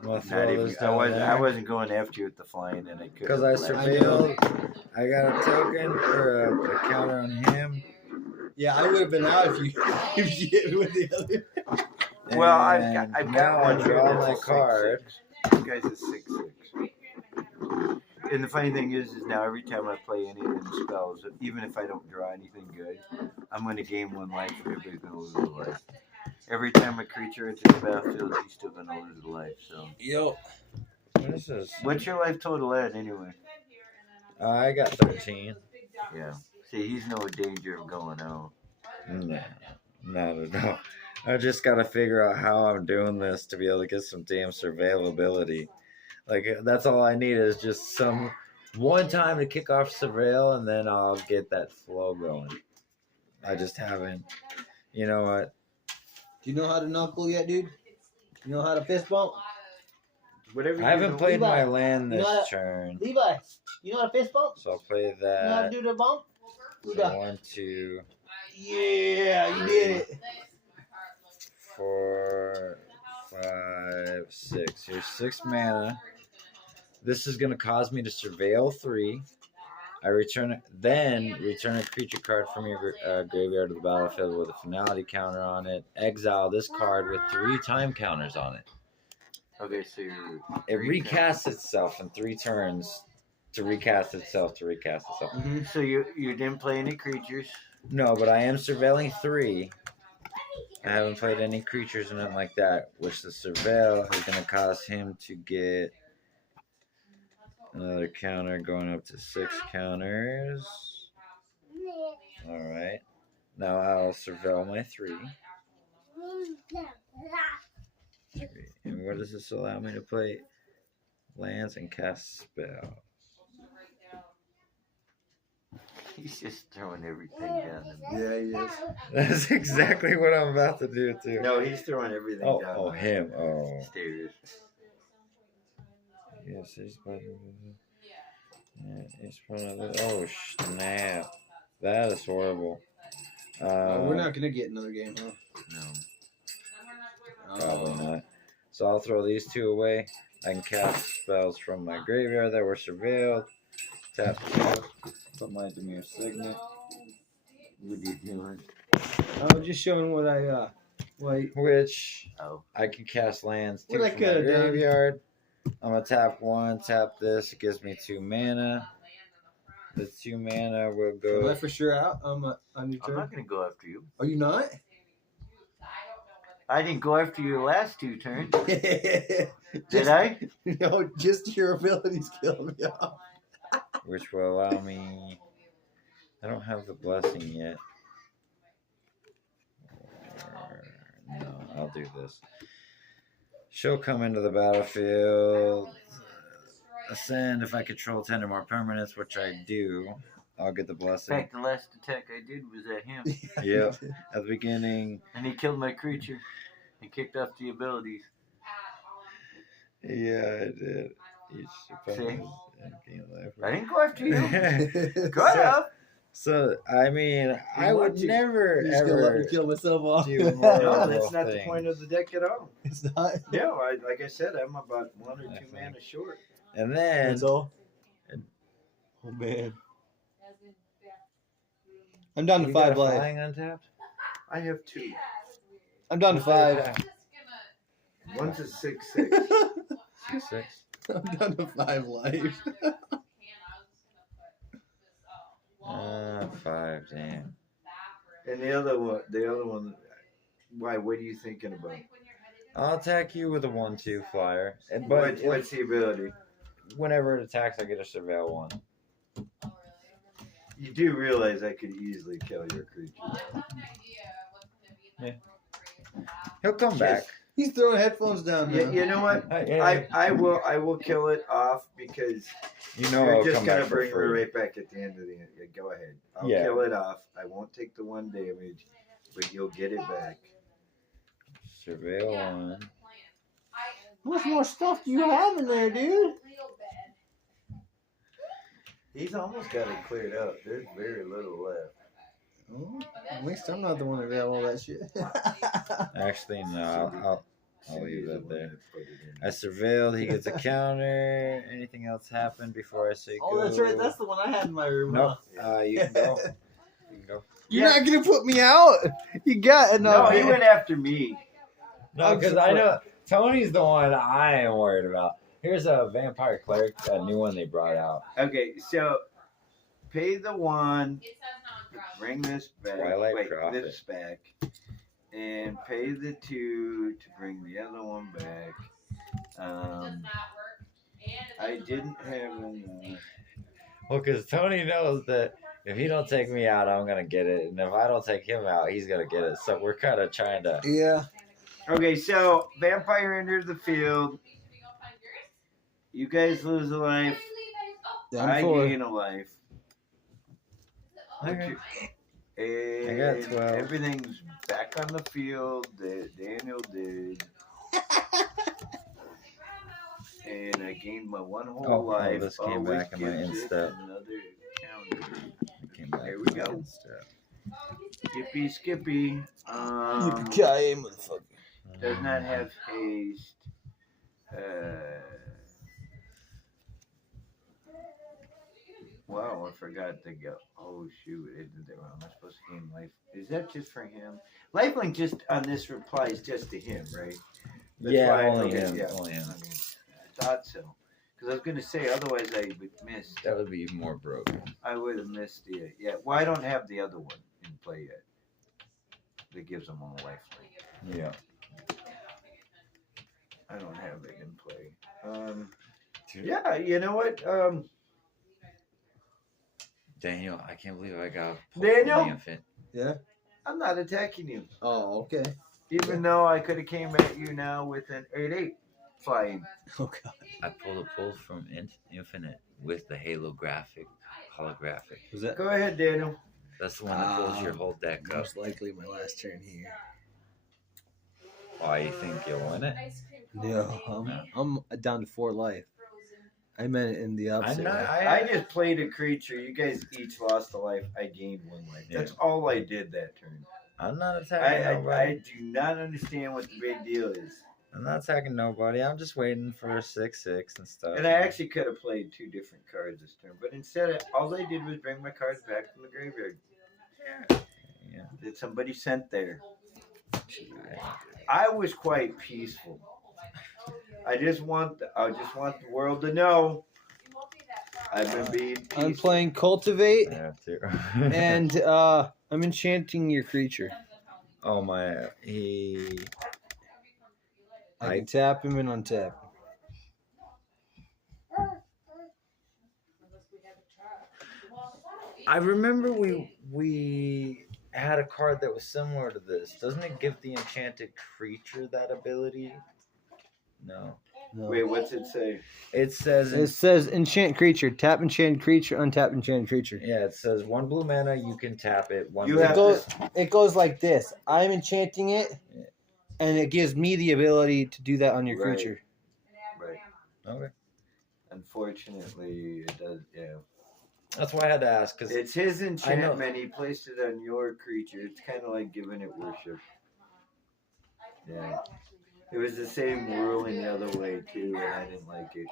gonna Not throw even, this I down wasn't. wasn't going after you with the flying, and I could. because I surveilled. I got a token or a counter on him. Yeah, I would have been out if you hit with the other. Well, And I've now got one I here draw that's my a 6/6. card. This guy's a 6/6. And the funny thing is now every time I play any of them spells, even if I don't draw anything good, I'm going to gain 1 life. Everybody's going to lose a life. Every time a creature enters the battlefield, he's still going to lose a life. So, Yo. What is this? what's your life total at anyway? I got 13. Yeah. See, he's no danger of going out. No, not at all. I just got to figure out how I'm doing this to be able to get some damn surveillability. Like, that's all I need is just some one time to kick off surveil, and then I'll get that flow going. I just haven't. You know what? Do you know how to knuckle yet, dude? You know how to fist bump? Whatever. I haven't played my Levi, land you know this what? turn, Levi, you know how to fist bump? so I'll play You know how to that. do the bump? Do So that. 1, 2, Yeah, you did it. 4, 5, 6. Here's 6 mana. This is going to cause me to surveil 3. I return a creature card from your graveyard to the battlefield with a finality counter on it. Exile this card with 3 time counters on it. Okay, so It recasts itself in 3 turns to recast itself to recast itself. Mm-hmm. So you didn't play any creatures. No, but I am surveilling 3. I haven't played any creatures or nothing like that, which the surveil is going to cause him to get another counter going up to 6 counters. Alright. Now I'll surveil my 3. And what does this allow me to play? Lands and cast spells. He's just throwing everything down. Yeah, he is. That's exactly what I'm about to do too. No, he's throwing everything down. Oh, him. Oh. Stairs. Yes, he's oh snap! That is horrible. We're not gonna get another game, huh? No. Probably not. So I'll throw these 2 away. I can cast spells from my graveyard that were surveilled. Tap 2. Put my dameon signet. What are you doing? I was just showing what I Which Oh. I can cast lands 2 What I from my coulda done. graveyard. I'm gonna tap 1, tap this. It gives me 2 mana. The 2 mana will Am go. I for sure out on your I'm turn? not going to go after you. Are you not? I didn't go after you the last 2 turns. Did Just- I? No, just your abilities kill me off. Which will allow me. I don't have the blessing yet. No, I'll do this. She'll come into the battlefield. Ascend if I control 10 or more permanents, which I do. I'll get the In blessing. fact, the last attack I did was at him. Yep. At the beginning. And he killed my creature. And kicked off the abilities. Yeah, I did. Each opponent See? gain life. I didn't go after you. Go So- up. So, I mean, I would want to. never You're just gonna let ever me kill myself off. do No, more that's not the things. point of the deck at all. It's not. No, like I said, I'm about 1 or 2 mana short. And then That's all. Oh man. I'm down to you got 5 a life. flying untapped? I have 2. I'm down to 5. One's a 6/6. 6. I'm down to 5 life. 5, damn. And the other one. Why? What are you thinking about? I'll attack you with a 1/2 flyer. But What's the ability? whenever it attacks, I get a surveil 1. You do realize I could easily kill your creature. Yeah. He'll come back. He's throwing headphones down now. You know what? Yeah. I will kill it off because You know you're I'll just come gonna back for bring me free. right back at the end of the end. Yeah, go ahead. I'll Yeah. kill it off. I won't take the 1 damage, but you'll get it back. Surveil 1. How much more stuff do you have in there, dude? He's almost got it cleared out. There's very little left. Oh, at least I'm not the one that grabbed all that shit. Actually, no. I'll leave Cindy's the that one there. that put it in. I surveilled. He gets a counter. Anything else happen before I say go? Oh, that's right. That's the one I had in my room. Nope. Huh? You can go. You can go. You're Yeah. not gonna put me out. You got enough. No, he went after me. No, because I know Tony's the one I am worried about. Here's a vampire cleric, a new one they brought out. Okay, so pay the 1. Bring this back. Twilight Wait, Prophet. this back. And pay the 2 to bring the other one back. I didn't have enough. Well, because Tony knows that if he don't take me out, I'm gonna get it, and if I don't take him out, he's gonna get it. So we're kind of trying to. Yeah. Okay, so vampire enters the field. You guys lose a life. Down I 4. gain a life. Okay. And I got 12. everything's back on the field that Daniel did. And I gained my 1 whole life. This came Always back in my gives it instep. another counter. It came back Here in we my go. instep. Skippy. Yippee-ki-yay, motherfucker. Does not have haste. Wow, I forgot to go. Oh shoot, I did that wrong. I'm supposed to gain life. Is that just for him? Lifelink just on this replies just to him, right? That's Yeah, why- only okay, him. yeah. Only him. I mean, I thought so. Because I was gonna say otherwise I would miss. That would be even more broken. I would have missed the Well, I don't have the other one in play yet. That gives them all lifelink. Yeah. I don't have it in play. Yeah, you know what? Daniel, I can't believe I got Daniel? the infant. Yeah. I'm not attacking you. Oh, okay. Even though I could have came at you now with an 8/8 flying. Oh god. I pulled a pull from Infinite with the holographic. Was that Go ahead, Daniel. That's the one that pulls your whole deck up. most likely my last turn here? Why you think you'll win it? No, I'm down to 4 life. I meant it in the opposite way. I just played a creature. You guys each lost a life. I gained 1 life. That's all I did that turn. I'm not attacking I nobody. do not understand what the big deal is. I'm not attacking nobody. I'm just waiting for a 6/6 and stuff. And I actually could have played 2 different cards this turn, but instead, all I did was bring my cards back from the graveyard. Yeah. That somebody sent there. I was quite peaceful. I just want the world to know I've been being peaceful. I'm playing Cultivate, I have to. and I'm enchanting your creature. Oh my, I can tap him and untap. I remember we had a card that was similar to this. Doesn't it give the enchanted creature that ability? No. Wait, what's it say? It says It says enchant creature, tap enchanted creature, untap enchanted creature. yeah, it says 1 blue mana, you can tap it. It goes like this. I'm enchanting it, and it gives me the ability to do that on your Right. creature. Right. Okay. Unfortunately, it does. Yeah. That's why I had to ask because It's his enchantment. He placed it on your creature. It's kind of like giving it worship. Yeah. It was the same ruling the other way too, and I didn't like it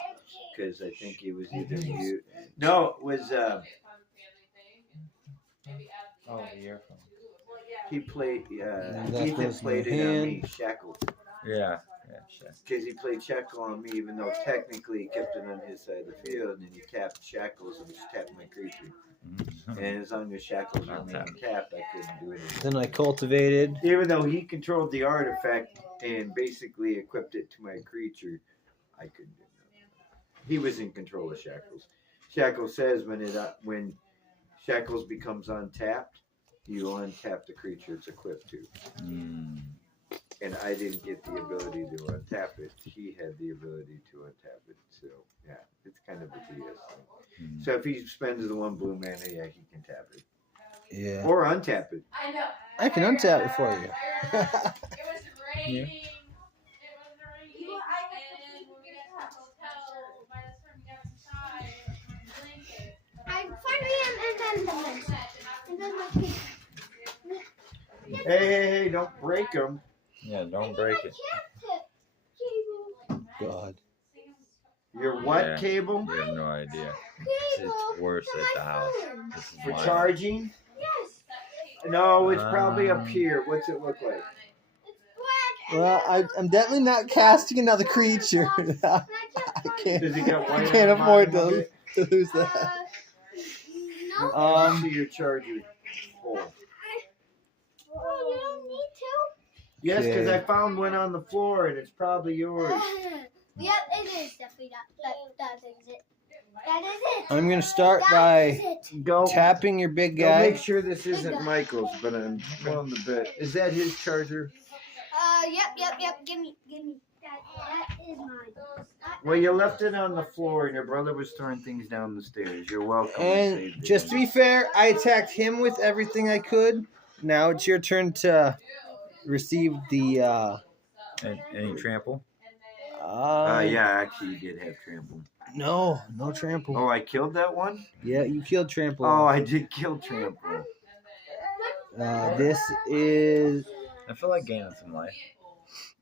because I think it was either you. No, it was he played. that Ethan goes in played my it on hand. me. Shackle. yeah, Yeah, shit. because he played Shackle on me, even though technically he kept it on his side of the field, and he tapped Shackles and just tapped my creature. And as long as Shackles were tapped, I couldn't do anything. Then I cultivated. Even though he controlled the artifact and basically equipped it to my creature, I couldn't do nothing. He was in control of Shackles. Shackles says when Shackles becomes untapped, you untap the creature it's equipped to. And I didn't get the ability to untap it. He had the ability to untap it. So, yeah, it's kind of a BS thing. So if he spends the 1 blue mana, yeah, he can tap it. Yeah. Or untap it. I know. I can untap it for you. It was raining. Yeah. It was raining. And when we got to the hotel, by the time we got inside, my blanket. I finally am and then Hey, don't break them. Yeah, don't break it. God. Your what Yeah. cable? You have no idea. It's worse at the house. This is For mine. charging? Yes. No, it's probably up here. What's it look like? Well, I'm definitely not casting another creature. I can't. Does it got I white can't on the afford bottom of to it? lose that. No. See your charger. Oh. Oh, you don't need to. Yes, because Okay. I found one on the floor and it's probably yours. Yep, it is definitely that is it. That is it. I'm gonna start That by is it. Go. tapping your big Go make guy. sure this isn't Michael's, but I'm willing to bet. Is that his charger? Yep. Give me. That is mine. Well, you left it on the floor and your brother was throwing things down the stairs. You're welcome. And just to be fair, I attacked him with everything I could. Now it's your turn to receive the. Any trample? yeah, actually, you did have trample. No trample. Oh, I killed that one? Yeah, you killed trample. Oh, I did kill trample. This is I feel like gaining some life.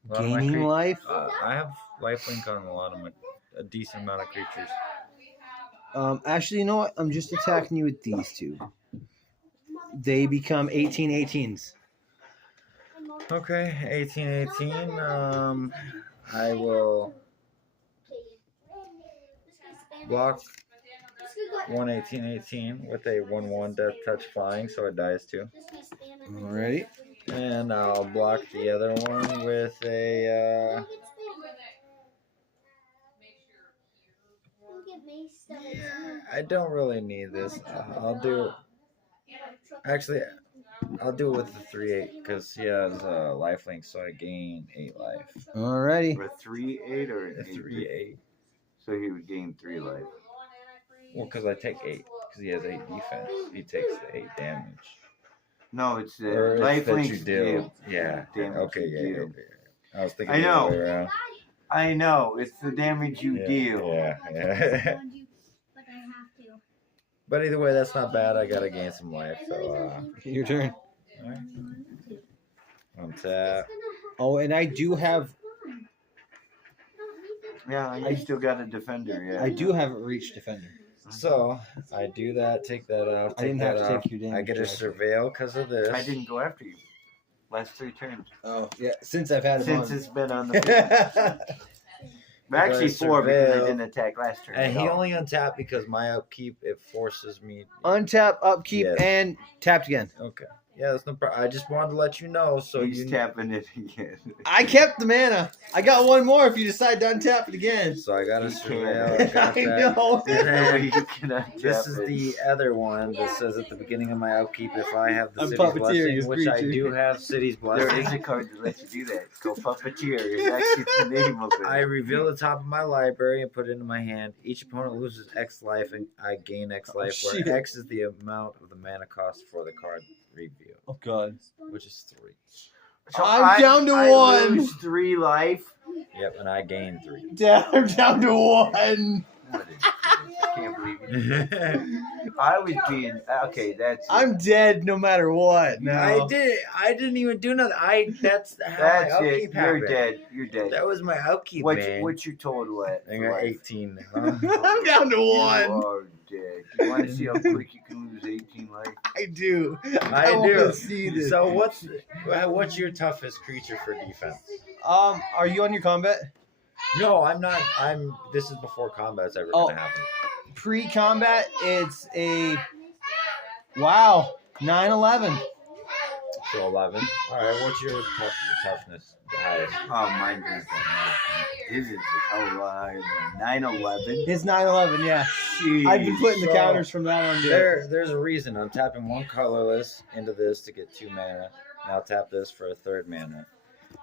A lot of my gaining life. I have lifelink on a decent amount of creatures. Actually, you know what? I'm just attacking you with these two. They become 18/18s. Okay, 18/18. I will block 1 18/18 with a 1/1 death touch flying, so it dies too. Alrighty. And I'll block the other one with a. I don't really need this. I'll do it with the 3/8 because he has lifelink, so I gain 8 life. Alrighty. A 3/8 or A an 3/8. So he would gain 3 life. Well, because I take 8 because he has 8 defense. He takes the 8 damage. No, it's the Or life that links you do. Yeah. damage Okay. you Yeah. deal. I was thinking I the other know. way around. I know, it's the damage you deal. Yeah. But I have to. But either way, that's not bad. I gotta gain some life. So, Your turn. alright. Untap. Oh, and I do have Yeah, you still got a defender, yeah. I do have a reach defender. So I do that. Take that out. I didn't take have that to off. take your damage. I get a Jack. surveil because of this. I didn't go after you. Last 3 turns. Oh yeah, since I've had Since him it's been on the field. Actually, 4 because I didn't attack last turn. And at he all. only untapped because my upkeep it forces me. Untap, upkeep, Yes. and tapped again. Okay. Yeah, that's no problem. I just wanted to let you know so He's you. tapping it again. I kept the mana. I got one more if you decide to untap it again. So I got a You surveil. can't. got I that. know. There's no way you can untap This is it. the other one that says at the beginning of my upkeep if I have the I'm city's puppeteering blessing, his which I creature. do have city's There blessing. is a card that lets you do that. It's called Puppeteer. It's actually the name of it. I reveal the top of my library and put it into my hand. Each opponent loses X life and I gain X life, shit. where X is the amount of the mana cost for the card reveal, Oh god. which is 3. So I'm down to I 1. lose 3 life. Yep, and I gain 3. I'm down to 1. What is this? I can't believe it. I was being okay. That's I'm dead no matter what. No. I didn't even do nothing. That's how my that's it. upkeep You're happened. dead. You're dead. That was my upkeep, What man. what you told what? I for got life? 18 now. I'm down to You 1. are dead. You want to see how quick you can lose 18 life? I do. I wanna do. see this. So what's your toughest creature for defense? Are you on your combat? No, I'm not. This is before combat's ever Oh. gonna happen. Pre-combat, it's a 9/11. So 11. All right. What's your toughness? The highest. Oh, mine is his is a hell of a lot higher than 9/11. It's 9/11. Yeah, I've been putting the So, counters from that on. There's a reason. I'm tapping 1 colorless into this to get 2 mana. And I'll tap this for a 3rd mana.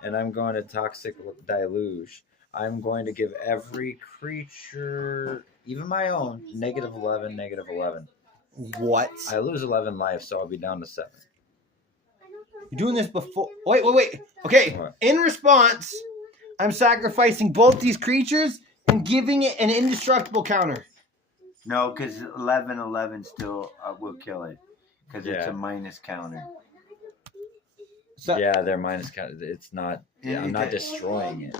And I'm going to Toxic Deluge. I'm going to give every creature, even my own, -11, -11. What? I lose 11 life, so I'll be down to 7. You're doing this before. Wait. Okay. What? In response, I'm sacrificing both these creatures and giving it an indestructible counter. No, because 11/11 still will kill it because it's Yeah. a minus counter. So, Yeah, they're minus count. It's not. Yeah, I'm not it- destroying it.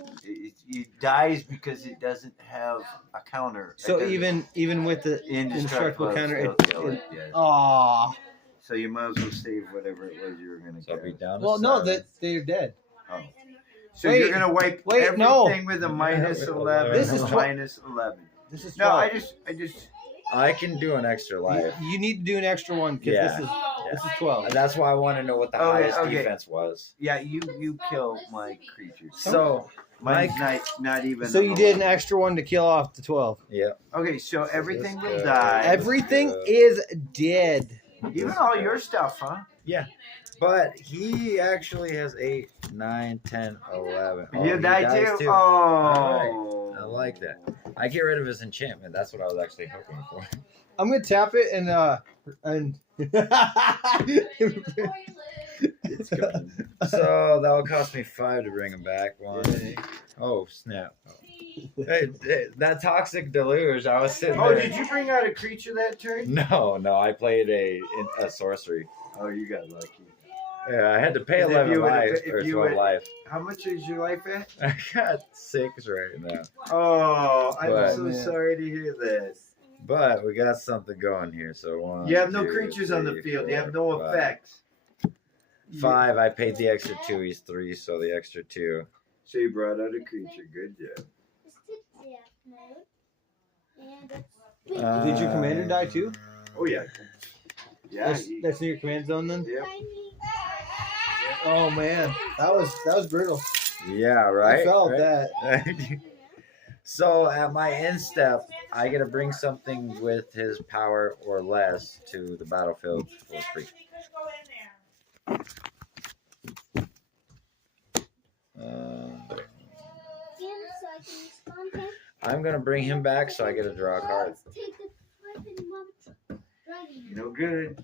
It dies because it doesn't have a counter. So It doesn't- even with the indestructible indestructible counter, still it. kill it. Yes. Aw. So you might as well save whatever it was you were gonna So I'll be get. down to Well, no, 7. they're dead. Oh. So Wait, you're gonna wipe wait, everything no. with a -11. This is a -11. This is No, 12. I just. I can do an extra life. You need to do an extra one because Yeah. this is 12. That's why I want to know what the Okay, highest okay. defense was. Yeah, you kill my creatures. So, Mine's not even. So you did an extra one to kill off the 12. yeah. Okay, so everything will good. die. Everything good. is dead. Even all your stuff, huh? Yeah. But he actually has 8, 9, 10, 11. Oh, You he die dies too. I Oh. like that. I get rid of his enchantment. That's what I was actually hoping for. I'm gonna tap it and It's gone. So that would cost me 5 to bring him back. 1. Oh, snap. Oh. Hey, that Toxic Deluge, I was sitting Oh, there. did you bring out a creature that turn? No, I played a sorcery. Oh, you got lucky. Yeah, I had to pay If 11 you would've- life if or you 12 would- life. How much is your life at? I got 6 right now. Oh, I'm But- so sorry to hear that. But we got something going here. So 1. You have no 2, creatures on the 3, field. You 4, have no 5. effects. 5. I paid the extra 2. He's 3, so the extra 2. So you brought out a creature. Good job. Did your commander die too? Oh yeah. Yeah. That's in your command zone then? Yep. Oh man, that was brutal. Yeah, right. I felt right? that. So at my end step, I get to bring something with his power or less to the battlefield for free. I'm gonna bring him back, so I get to draw a card. No good.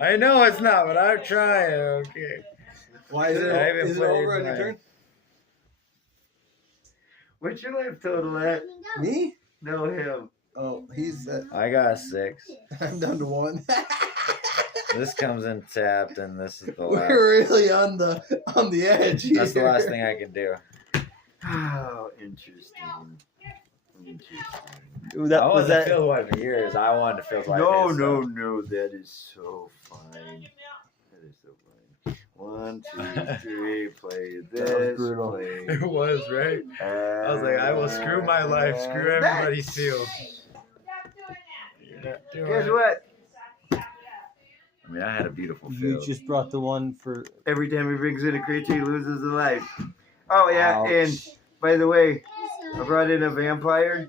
I know it's not, but I'm trying. Okay. Why is I it, haven't is it played over on your mine. turn? What's your life total at? Me? No, him. Oh, he's I got 6. I'm down to 1. This comes in tapped, and this is the last. We're really on the edge. That's the here. last thing I can do. Oh, interesting. Ooh, that I was wasn't that. field wipe for years. I wanted to field wipe. No, his no, stuff. no. That is so fine. That is so fine. 1, 2, 3. Play That was this. brutal. Play. It was, right? I was like, I will screw my life, screw everybody's field. You're not doing Guess it. what? I mean, I had a beautiful You field. just brought the one for. Every time he brings in a creature, he loses a life. Oh yeah, Ouch. and by the way, I brought in a vampire,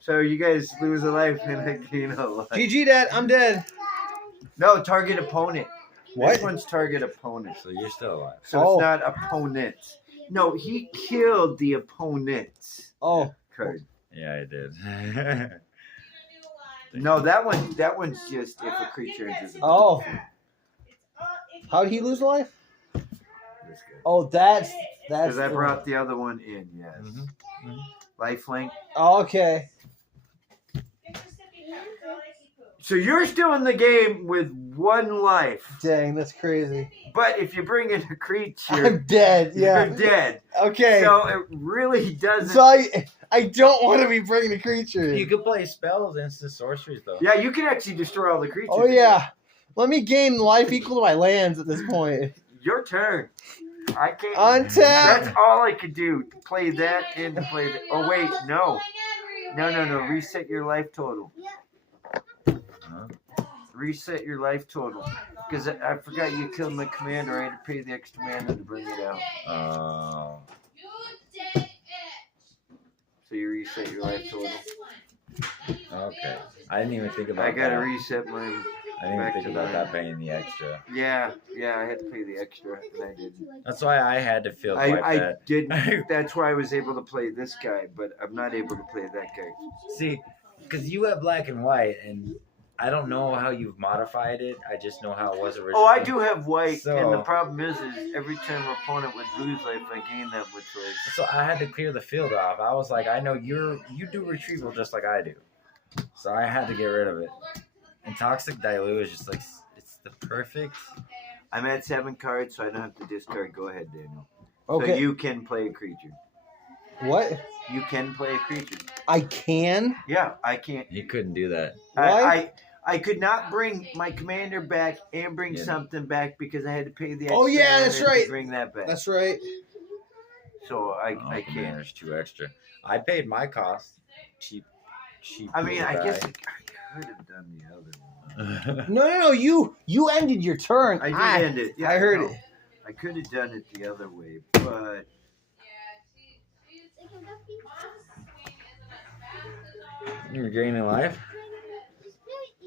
so you guys lose a life and I gain a life. GG, Dad. I'm dead. No, target opponent. What? This one's target opponent. So you're still alive. So Oh. it's not opponent. No, he killed the opponent's Oh, card. Yeah, I did. No, that one's just if a creature enters. the Oh. battlefield. how did he lose a life? This guy. Oh, that's. Because I the- brought the other one in. Yes. Mhm. Lifelink. Oh, okay. So you're still in the game with 1 life. Dang, that's crazy. But if you bring in a creature, I'm dead. Yeah. you're dead. Okay. So it really doesn't. So I don't want to be bringing a creature. You could play spells, instant sorceries, though. Yeah, you can actually destroy all the creatures. Oh yeah. Let me gain life equal to my lands at this point. Your turn. I can't. Untap. That's all I could do. To play that and to play that. Oh wait, no. No. Reset your life total. Huh? Reset your life total. Because I forgot you killed my commander. I had to pay the extra mana to bring it out. So you reset your life total. Okay. I didn't even think about I gotta that. reset my. I didn't even back think to about mine. that paying the extra. Yeah, I had to pay the extra, and I didn't. That's why I had to feel quite I bad. didn't. That's why I was able to play this guy, but I'm not able to play that guy. See, because you have black and white, and I don't know how you've modified it. I just know how it was originally. Oh, I do have white, So- and the problem is every time an opponent would lose life, I gain that much life. So I had to clear the field off. I was like, I know you do retrieval just like I do, so I had to get rid of it. And toxic dilute is just like it's the perfect. I'm at 7 cards, so I don't have to discard. Go ahead, Daniel. Okay. So you can play a creature. What? You can play a creature. I can? Yeah, I can't. You couldn't do that. Why? I could not bring my commander back and bring Yeah. something back because I had to pay the extra. Oh, yeah, mana that's to right. Bring that back. That's right. So I can't. Commander's 2 extra. I paid my cost. Cheap. I mean, I guess guy. I could have done the other one. No. You ended your turn. I did end it. Yeah, I heard know. it. I could have done it the other way, but You're gaining life.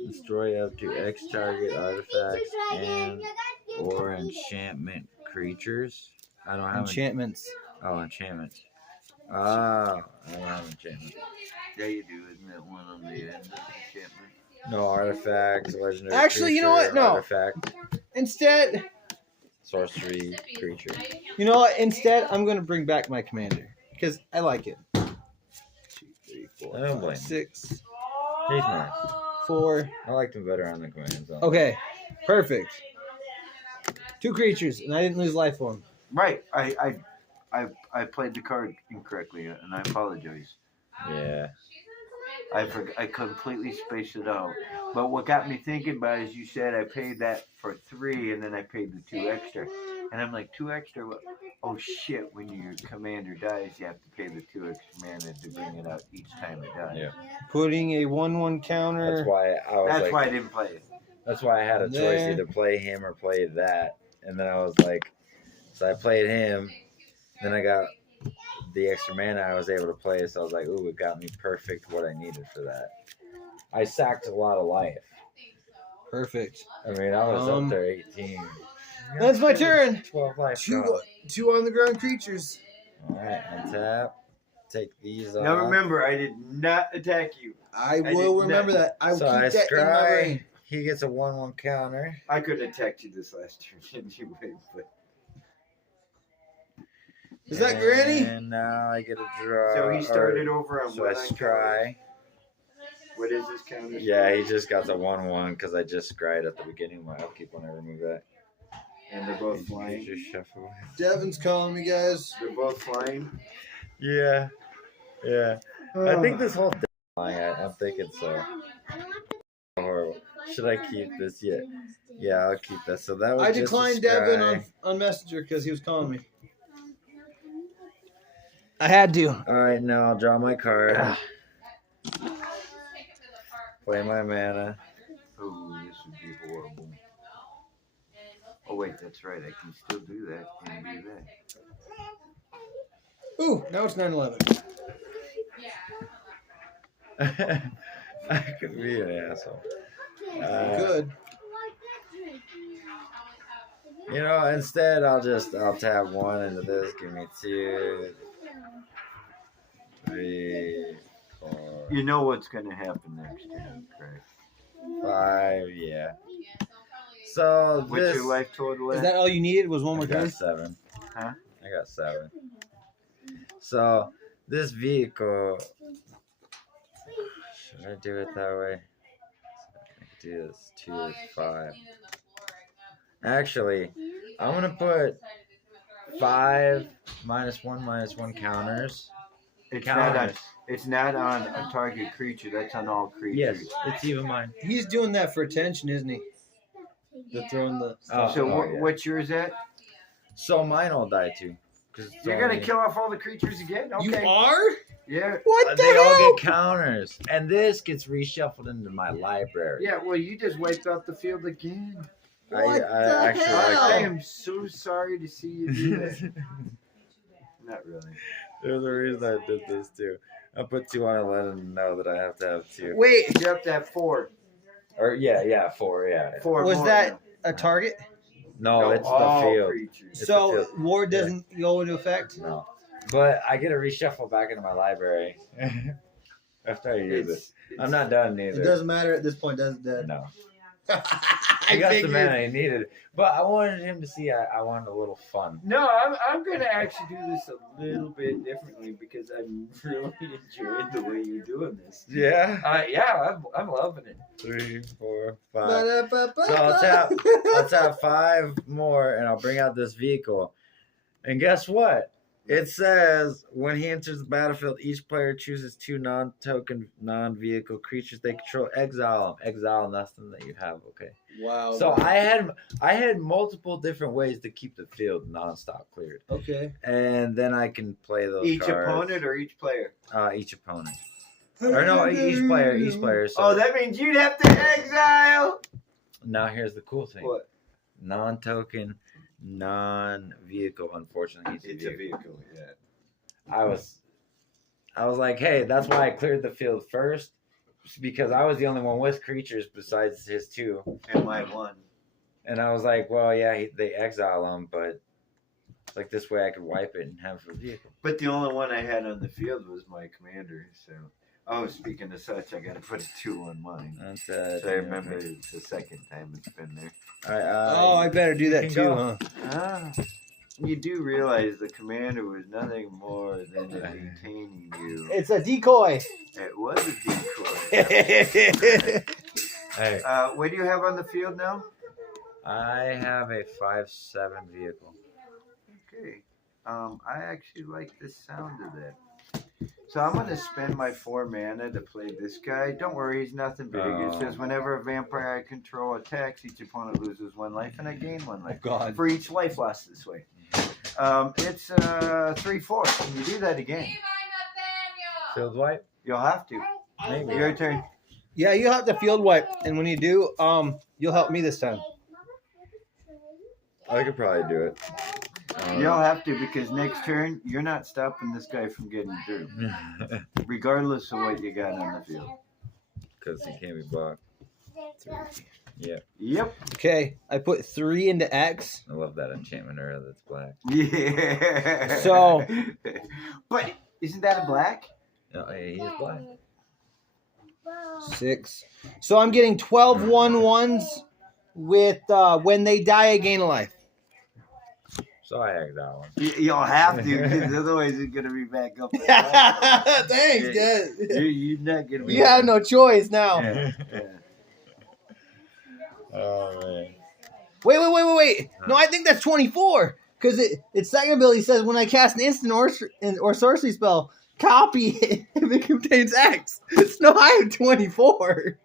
Destroy up to X target artifacts and or enchantment creatures. I don't have Enchantments. enchantments. I don't have enchantments. yeah, you do. Isn't that one on the end of the enchantment? No artifacts, legendary. Actually, you know creature, what? No. Artifact, Instead, sorcery, creature. you know what? Instead, I'm going to bring back my commander because I like it. 2, 3, 4, I don't blame 5, you. 6, He's nice. 4. I liked him better on the command zone. Okay, perfect. 2 creatures, and I didn't lose life for them. Right. I played the card incorrectly, and I apologize. Yeah. I completely spaced it out. But what got me thinking about it is you said I paid that for 3, and then I paid the 2 extra. And I'm like, 2 extra? What? Oh shit! When your commander dies, you have to pay the 2 extra mana to bring it out each time it dies. Yeah. Putting a 1/1 counter. That's why I was That's like. why I didn't play it. That's why I had a choice: There. either play him or play that. And then I was like, so I played him. Then I got the extra mana I was able to play. So I was like, ooh, it got me perfect what I needed for that. I sacked a lot of life. Perfect. I mean, I was up there 18. That's my turn. 12 life. 2 on the ground creatures. All right, untap. Take these off. Now remember, I did not attack you. I did will not- remember that. I will So keep I that in my scry. brain. He gets a 1/1 counter. I could have attacked you this last turn anyway, but Is that Granny? And now I get a draw. so he started over on So I what I scry. What is this counter? Yeah, he just got the 1/1 because I just scried at the beginning of my upkeep when I remove that. And they're both flying. Just shuffle. Devin's calling me, guys. They're both flying. Yeah. Yeah. I think this whole thing, I'm thinking so. Horrible. Should I keep this? Yeah. Yeah, I'll keep that. So that was I just a declined Devin scry. on Messenger because he was calling me. I had to. All right, now I'll draw my card. Play my mana. Oh, this would be horrible. Oh wait, that's right. I can still do that and do that. Ooh, now it's 9/11. I could be an asshole. Good. You know, instead I'll tap 1 into this. Give me 2, 3, 4, You know what's gonna happen next turn, correct? 5. Yeah. So What's this. your life total Is at? that all you needed? Was one I more got card? 7. Huh? I got 7. So this vehicle. Should I do it that way? do this. 2 is 5. Actually, I'm gonna put 5 -1 counters. It's not on. Counters. It's not on a target creature. That's on all Yes, creatures. it's even mine. He's doing that for attention, isn't he? The throwing the. Oh, So yeah. what's yours at? So mine will die too. 'Cause it's You're gonna only- kill off all the creatures again? Okay. You are? Yeah. What the They all hell? get counters, and this gets reshuffled into my library. Yeah. Well, you just wiped out the field again. What the actually hell? I am so sorry to see you do that. Not really. There's a reason I did this too. I put 2 on and let them know that I have to have 2. Wait, You have to have 4. Or yeah, 4, yeah. 4 was more that now. a target? No, it's the all field. creatures. It's the So field. ward doesn't go into effect? No, but I get a reshuffle back into my library after I use it. I'm not done It either. doesn't matter at this point, does it? No, I I got the figured. man I needed, but I wanted him to see. I wanted a little fun. No, I'm gonna actually do this a little bit differently because I really enjoyed the way you're doing this. Yeah. Yeah, I'm loving it. 3, 4, 5. Ba-da-ba-ba-ba. So I'll tap 5 more, and I'll bring out this vehicle. And guess what? It says when he enters the battlefield, each player chooses 2 non-token, non-vehicle creatures they control. Exile them. Exile nothing that you have. Okay. Wow. So I had multiple different ways to keep the field nonstop cleared, Okay. and then I can play those. Each cards. opponent or each player? Each opponent. Or no, each player. Each player. So Oh, that means you'd have to exile. now here's the cool thing. What? Non-token, non-vehicle. Unfortunately, It's a vehicle. Yeah. I was like, hey, that's why I cleared the field first, because I was the only one with creatures besides his 2, And my 1. and I was like, well, yeah, they exile him, but like this way I could wipe it and have a vehicle. But the only one I had on the field was my commander. So, oh, speaking of such, I got to put a 2 on mine. That's So I remember it's the second time it's been there. All right, Oh, I better do that you too, can go. huh? Ah, you do realize the commander was nothing more than detaining you. It's a decoy. It was a decoy. Hey, What do you have on the field now? I have a 5/7 vehicle. Okay. I actually like the sound of that. So I'm going to spend my 4 mana to play this guy. Don't worry, he's nothing big. It says whenever a vampire I control attacks, each opponent loses 1 life and I gain 1 life. God. For each life lost this way. It's 3/4. Can you do that again? Field wipe? You'll have to. Maybe. Your turn. Yeah, you have to field wipe, and when you do, you'll help me this time. I could probably do it. You'll have to because next turn you're not stopping this guy from getting through, regardless of what you got on the field. Because he can't be blocked. Yeah, Yep. Okay, I put 3 into X. I love that enchantment era that's black. Yeah. So- but isn't that a black? No, he is black. 6. So I'm getting 12 1/1s with when they die, I gain a life. So I exile one. You'll have to, because otherwise it's gonna be back up. Thanks, guys. You're not gonna be. You have no choice now. Yeah. Yeah. Oh man. Wait. No, I think that's 24. Because its second ability says when I cast an instant or sorcery spell, copy it if it contains X. So I have 24.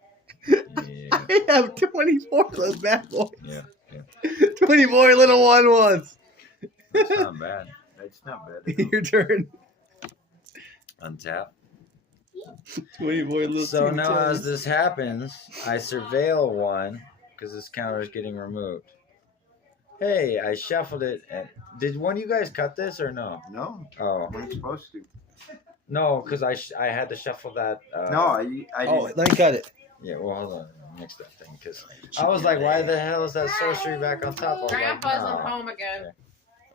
Yeah. I have 24 little bad boys. Yeah. 24 little 1/1s. That's not bad. That's not bad. Your turn. Untap. 24 little So now teeny as this happens, I surveil one because this counter is getting removed. Hey, I shuffled it. And did one of you guys cut this or no? No, Oh, we're supposed to. no, because I had to shuffle that. No, I Oh, didn't. let me cut it. Yeah, well, hold on. Mix that thing because I was like, why the hell is that sorcery back on top? I was Grandpa's like, at no. home again.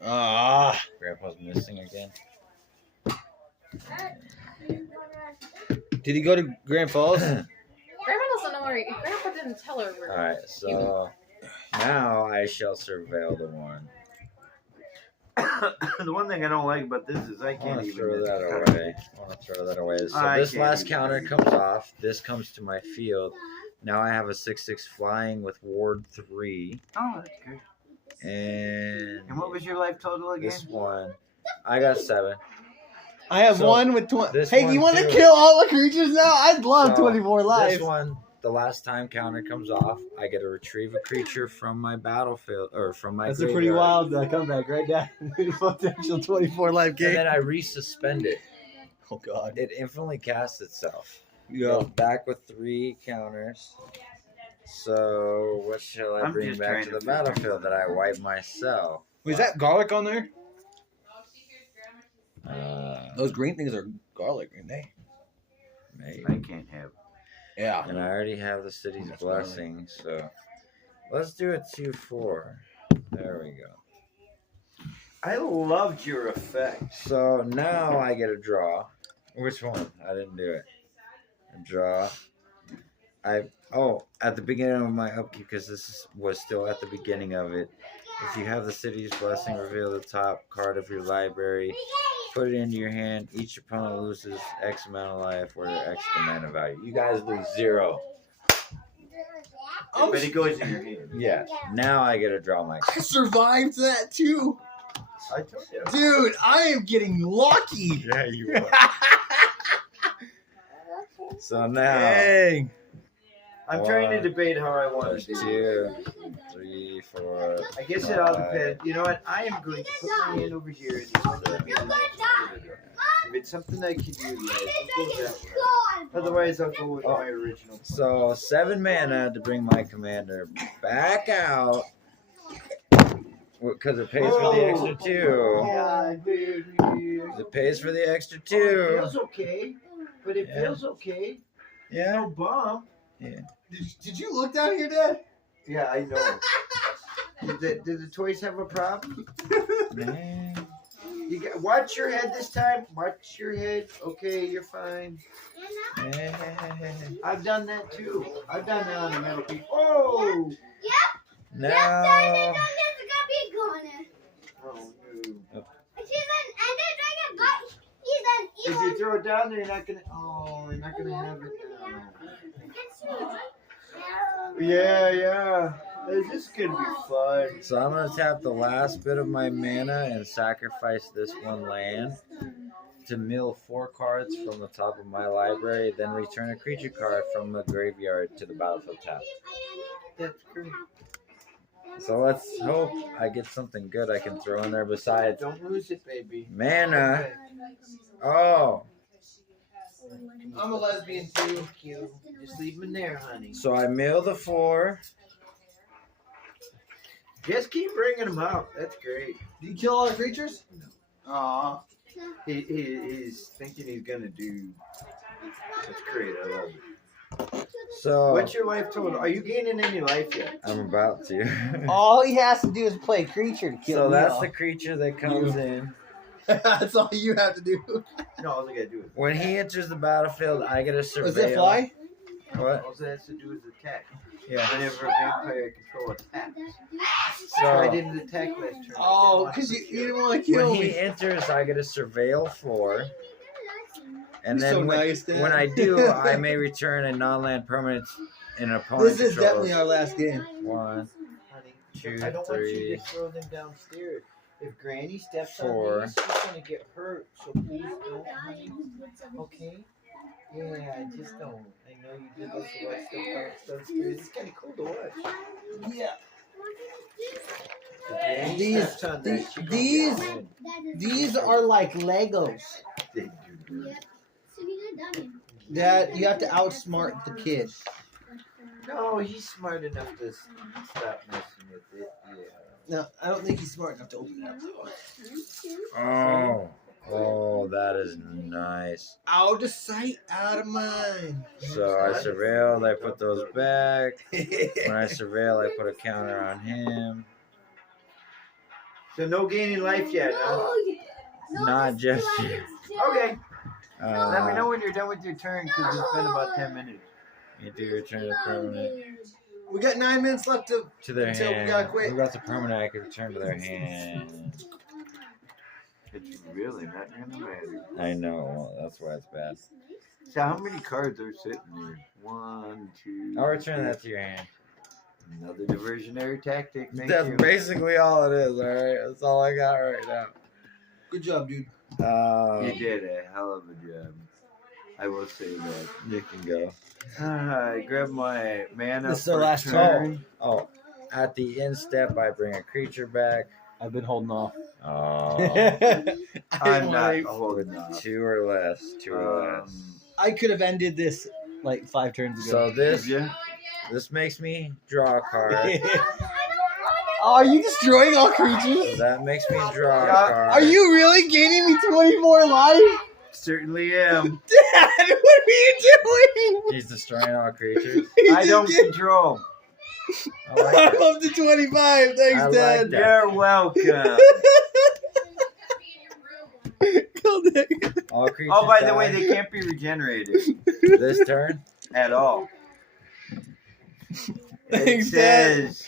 Ah. Grandpa's missing again. Did he go to Grand Falls? Grandpa doesn't know where Grandpa didn't tell her where. All right, so now I shall surveil the one. The one thing I don't like about this is I I can't want to even throw get that the card. away. I want to throw that away. So I this can't last even counter do comes off. This comes to my field. Now I have a 6/6 flying with Ward 3. Oh, that's good. And what was your life total again? this one, I got 7. I have So, one with 20. this Hey, one you want to too. kill all the creatures now? I'd love So, 24 lives. This one, the last time counter comes off, I get to retrieve a creature from my battlefield or from my That's a pretty graveyard. wild comeback right there. Potential 24 life And game. then I resuspend it. Oh god. It infinitely casts itself. Yeah. Goes back with 3 counters. So what shall I I'm bring just back trying to to the battlefield that I wipe myself? Was that garlic on there? Those green things are garlic, aren't they? maybe. I can't have. Yeah. And I already have the city's That's blessing, so let's do a 2/4. There we go. I loved your effect. So now I get a draw. Which one? I didn't do it. A draw. At the beginning of my upkeep, because was still at the beginning of it. If you have the city's blessing, reveal the top card of your library. Put it into your hand. Each opponent loses X amount of life or X the mana value. You guys lose 0. But it goes in your hand. Yeah. Now I get to draw my I survived that too. I told you. Dude, I am getting lucky. Yeah, you are. So now Dang. I'm trying to debate how I want there's to do 2, it. 3, 4. I guess it all depends. You know what? I am going to put my hand over here. And just let me do it. If it's something I can utilize, I'll go that way. Otherwise, I'll go with my original. So 7 mana to bring my commander back out. Because it pays for the extra 2. Yeah, dude. It pays for the extra It 2. feels okay, but it Yeah. feels okay. Yeah. No bump. Did you look down here, Dad? Yeah, I know. Did the toys have a problem? Man. You got, watch your head this time. Watch your head. Okay, you're fine. I've done that too. I've done that on the metal piece. Oh! No. Oh, no. He's If you throw it down there, you're not gonna. Oh, you're not gonna have it now. Yeah. This is gonna be fun. So I'm going to tap the last bit of my mana and sacrifice this one land to mill 4 cards from the top of my library, then return a creature card from the graveyard to the battlefield tap. That's great. So let's hope I get something good I can throw in there besides Don't lose it, baby. mana. Oh, I'm a lesbian too. Thank you. Just leave them in there, honey. so I mill the 4. Just keep bringing them out. That's great. Did you kill all the creatures? Aw. He's thinking he's gonna do. That's great. I love it. So What's your life total? Are you gaining any life yet? I'm about to. All he has to do is play a creature to kill So me that's off. the creature that comes in. That's all you have to do. No, all I gotta do is. When he enters the battlefield, I get a surveil. Was it fly? What? All it has to do is attack. Yeah. Whenever a vampire control attacks. So I So didn't attack last turn. Oh, because you didn't want to when kill he me. enters, I get a surveil 4. And You're then so when, nice, Dad. when I do, I may return a non-land permanent in an opponent This is definitely our last game. 1, Honey, 2, I don't want you 3. to throw them downstairs. If Granny steps 4. on these, she's gonna get hurt. So please don't, honey. Okay? Yeah, I just don't. I know you did this to watch stuff downstairs. It's kind of cool to watch. Yeah. If Granny These- steps on that, she gonna these- get win. These are like Legos. They do. Dad, you have to outsmart the kid. No, he's smart enough to stop messing with it. Yeah. No, I don't think he's smart enough to open it up. Oh, that is nice. Out of sight, out of mind. So I surveilled, I put those back. When I surveil, I put a counter on him. So no gaining life yet, huh? Not just yet. Okay. Let me Uh, know when you're done with your turn, because it's been about 10 minutes. you do return a permanent We got 9 minutes left to. to their Until we hand. gotta quit. Who got the permanent I can return to their hand. It's really not gonna matter. I know, that's why it's bad. So how many cards are sitting there? 1, 2. I'll return that to your hand. Another diversionary tactic. Thank That's you. basically all it is. All right, that's all I got right now. Good job, dude. You did a hell of a job. I will say that. You can go. I grab my mana. This is our for last turn. Oh, at the end step, I bring a creature back. I've been holding off. Oh, I'm not holding off. 2 or less. 2 or less. I could have ended this like 5 turns So ago. this makes me draw a card. Oh, are you destroying all creatures? So that makes me draw a card. Are you really gaining me 24 life? Certainly am. Dad, what are you doing? He's destroying all creatures. I don't control. I like I'm that. up to 25. Thanks, I like Dad. that. You're welcome. All creatures Oh, by the die way, they can't be regenerated this turn. at all. It Thanks, Dad. says,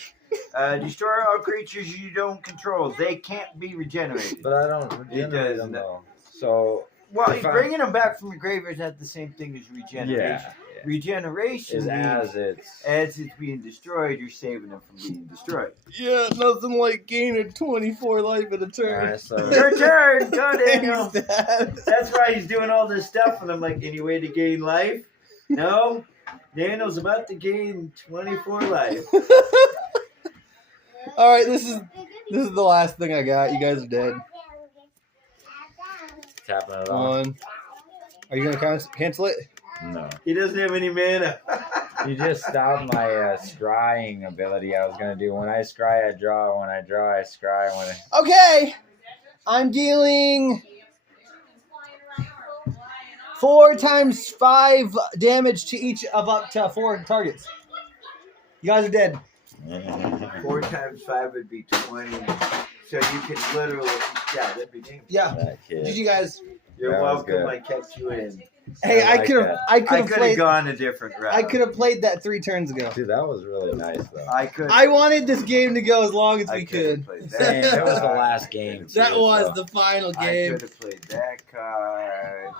destroy all creatures you don't control. They can't be regenerated. But I don't regenerate them though. So Well, if I- bringing them back from the graveyard is not the same thing as regeneration. yeah, Regeneration is means as it's. it's being destroyed, you're saving them from being destroyed. Yeah, nothing like gaining 24 life in a turn. Alright, so Your turn! Go, Daniel! Thanks, Dad. That's why he's doing all this stuff, and I'm like, any way to gain life? No? Daniel's about to gain 24 life. All right, this is the last thing I got. You guys are dead. tapping it off. 1. Are you gonna cancel it? No. He doesn't have any mana. You just stopped my scrying ability I was gonna do. When I scry, I draw. When I draw, I scry. When I... Okay, I'm dealing 4 times 5 damage to each of up to 4 targets. You guys are dead. 4 times 5 would be 20. So you could literally, yeah, that'd be game. Yeah, That kid. GG guys. You're That was welcome. good. I kept you in. Hey, I I like could have, that. I I could have could have played, gone a different route. I could have played that 3 turns ago. Dude, that was really nice though. I could. I wanted this game to go as long as I we could have could. played that. Dang, that was the last game. That too, was so. the final I game. could have played that card.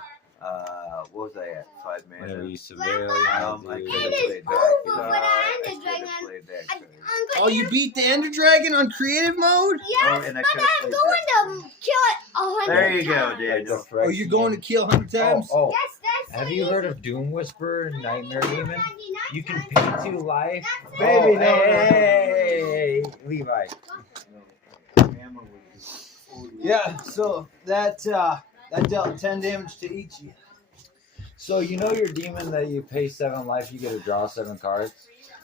What was I at? 5 Whenever mana. you surveil, I you could have do. played that over card. when I I ended could have Dragon. played that card. Oh, you beat the Ender Dragon on creative mode? Yes, and I but could have I'm played going that. to kill it 100 There you go, times. Like the Daniel. Oh, you're going to kill 100 times? Oh, Yes, that's have so you easy. heard of Doom Whisperer, Nightmare Demon? You can pay 2 life. Baby, Oh, no, hey, Levi. Yeah, so that dealt 10 damage to each. So you know your demon that you pay 7 life, you get to draw 7 cards.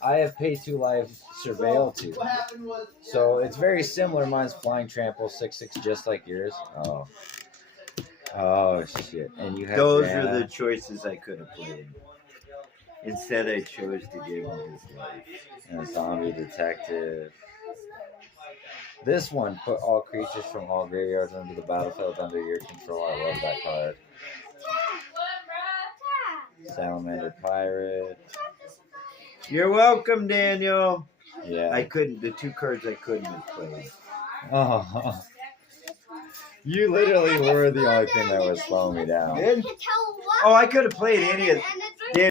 I have pay 2 life, surveil 2. What happened was... So it's very similar. Mine's flying trample 6/6, just like yours. Oh shit! And you have Those Jana. are the choices I could have played. Instead, I chose to give him his life. And a zombie detective. This one put all creatures from all graveyards into the battlefield under your control. I love that card. Salamander pirate. You're welcome, Daniel. Yeah. I couldn't. The 2 cards I couldn't have played. Oh. You literally were the only thing that was slowing me down. Good? Oh, I could have played any of.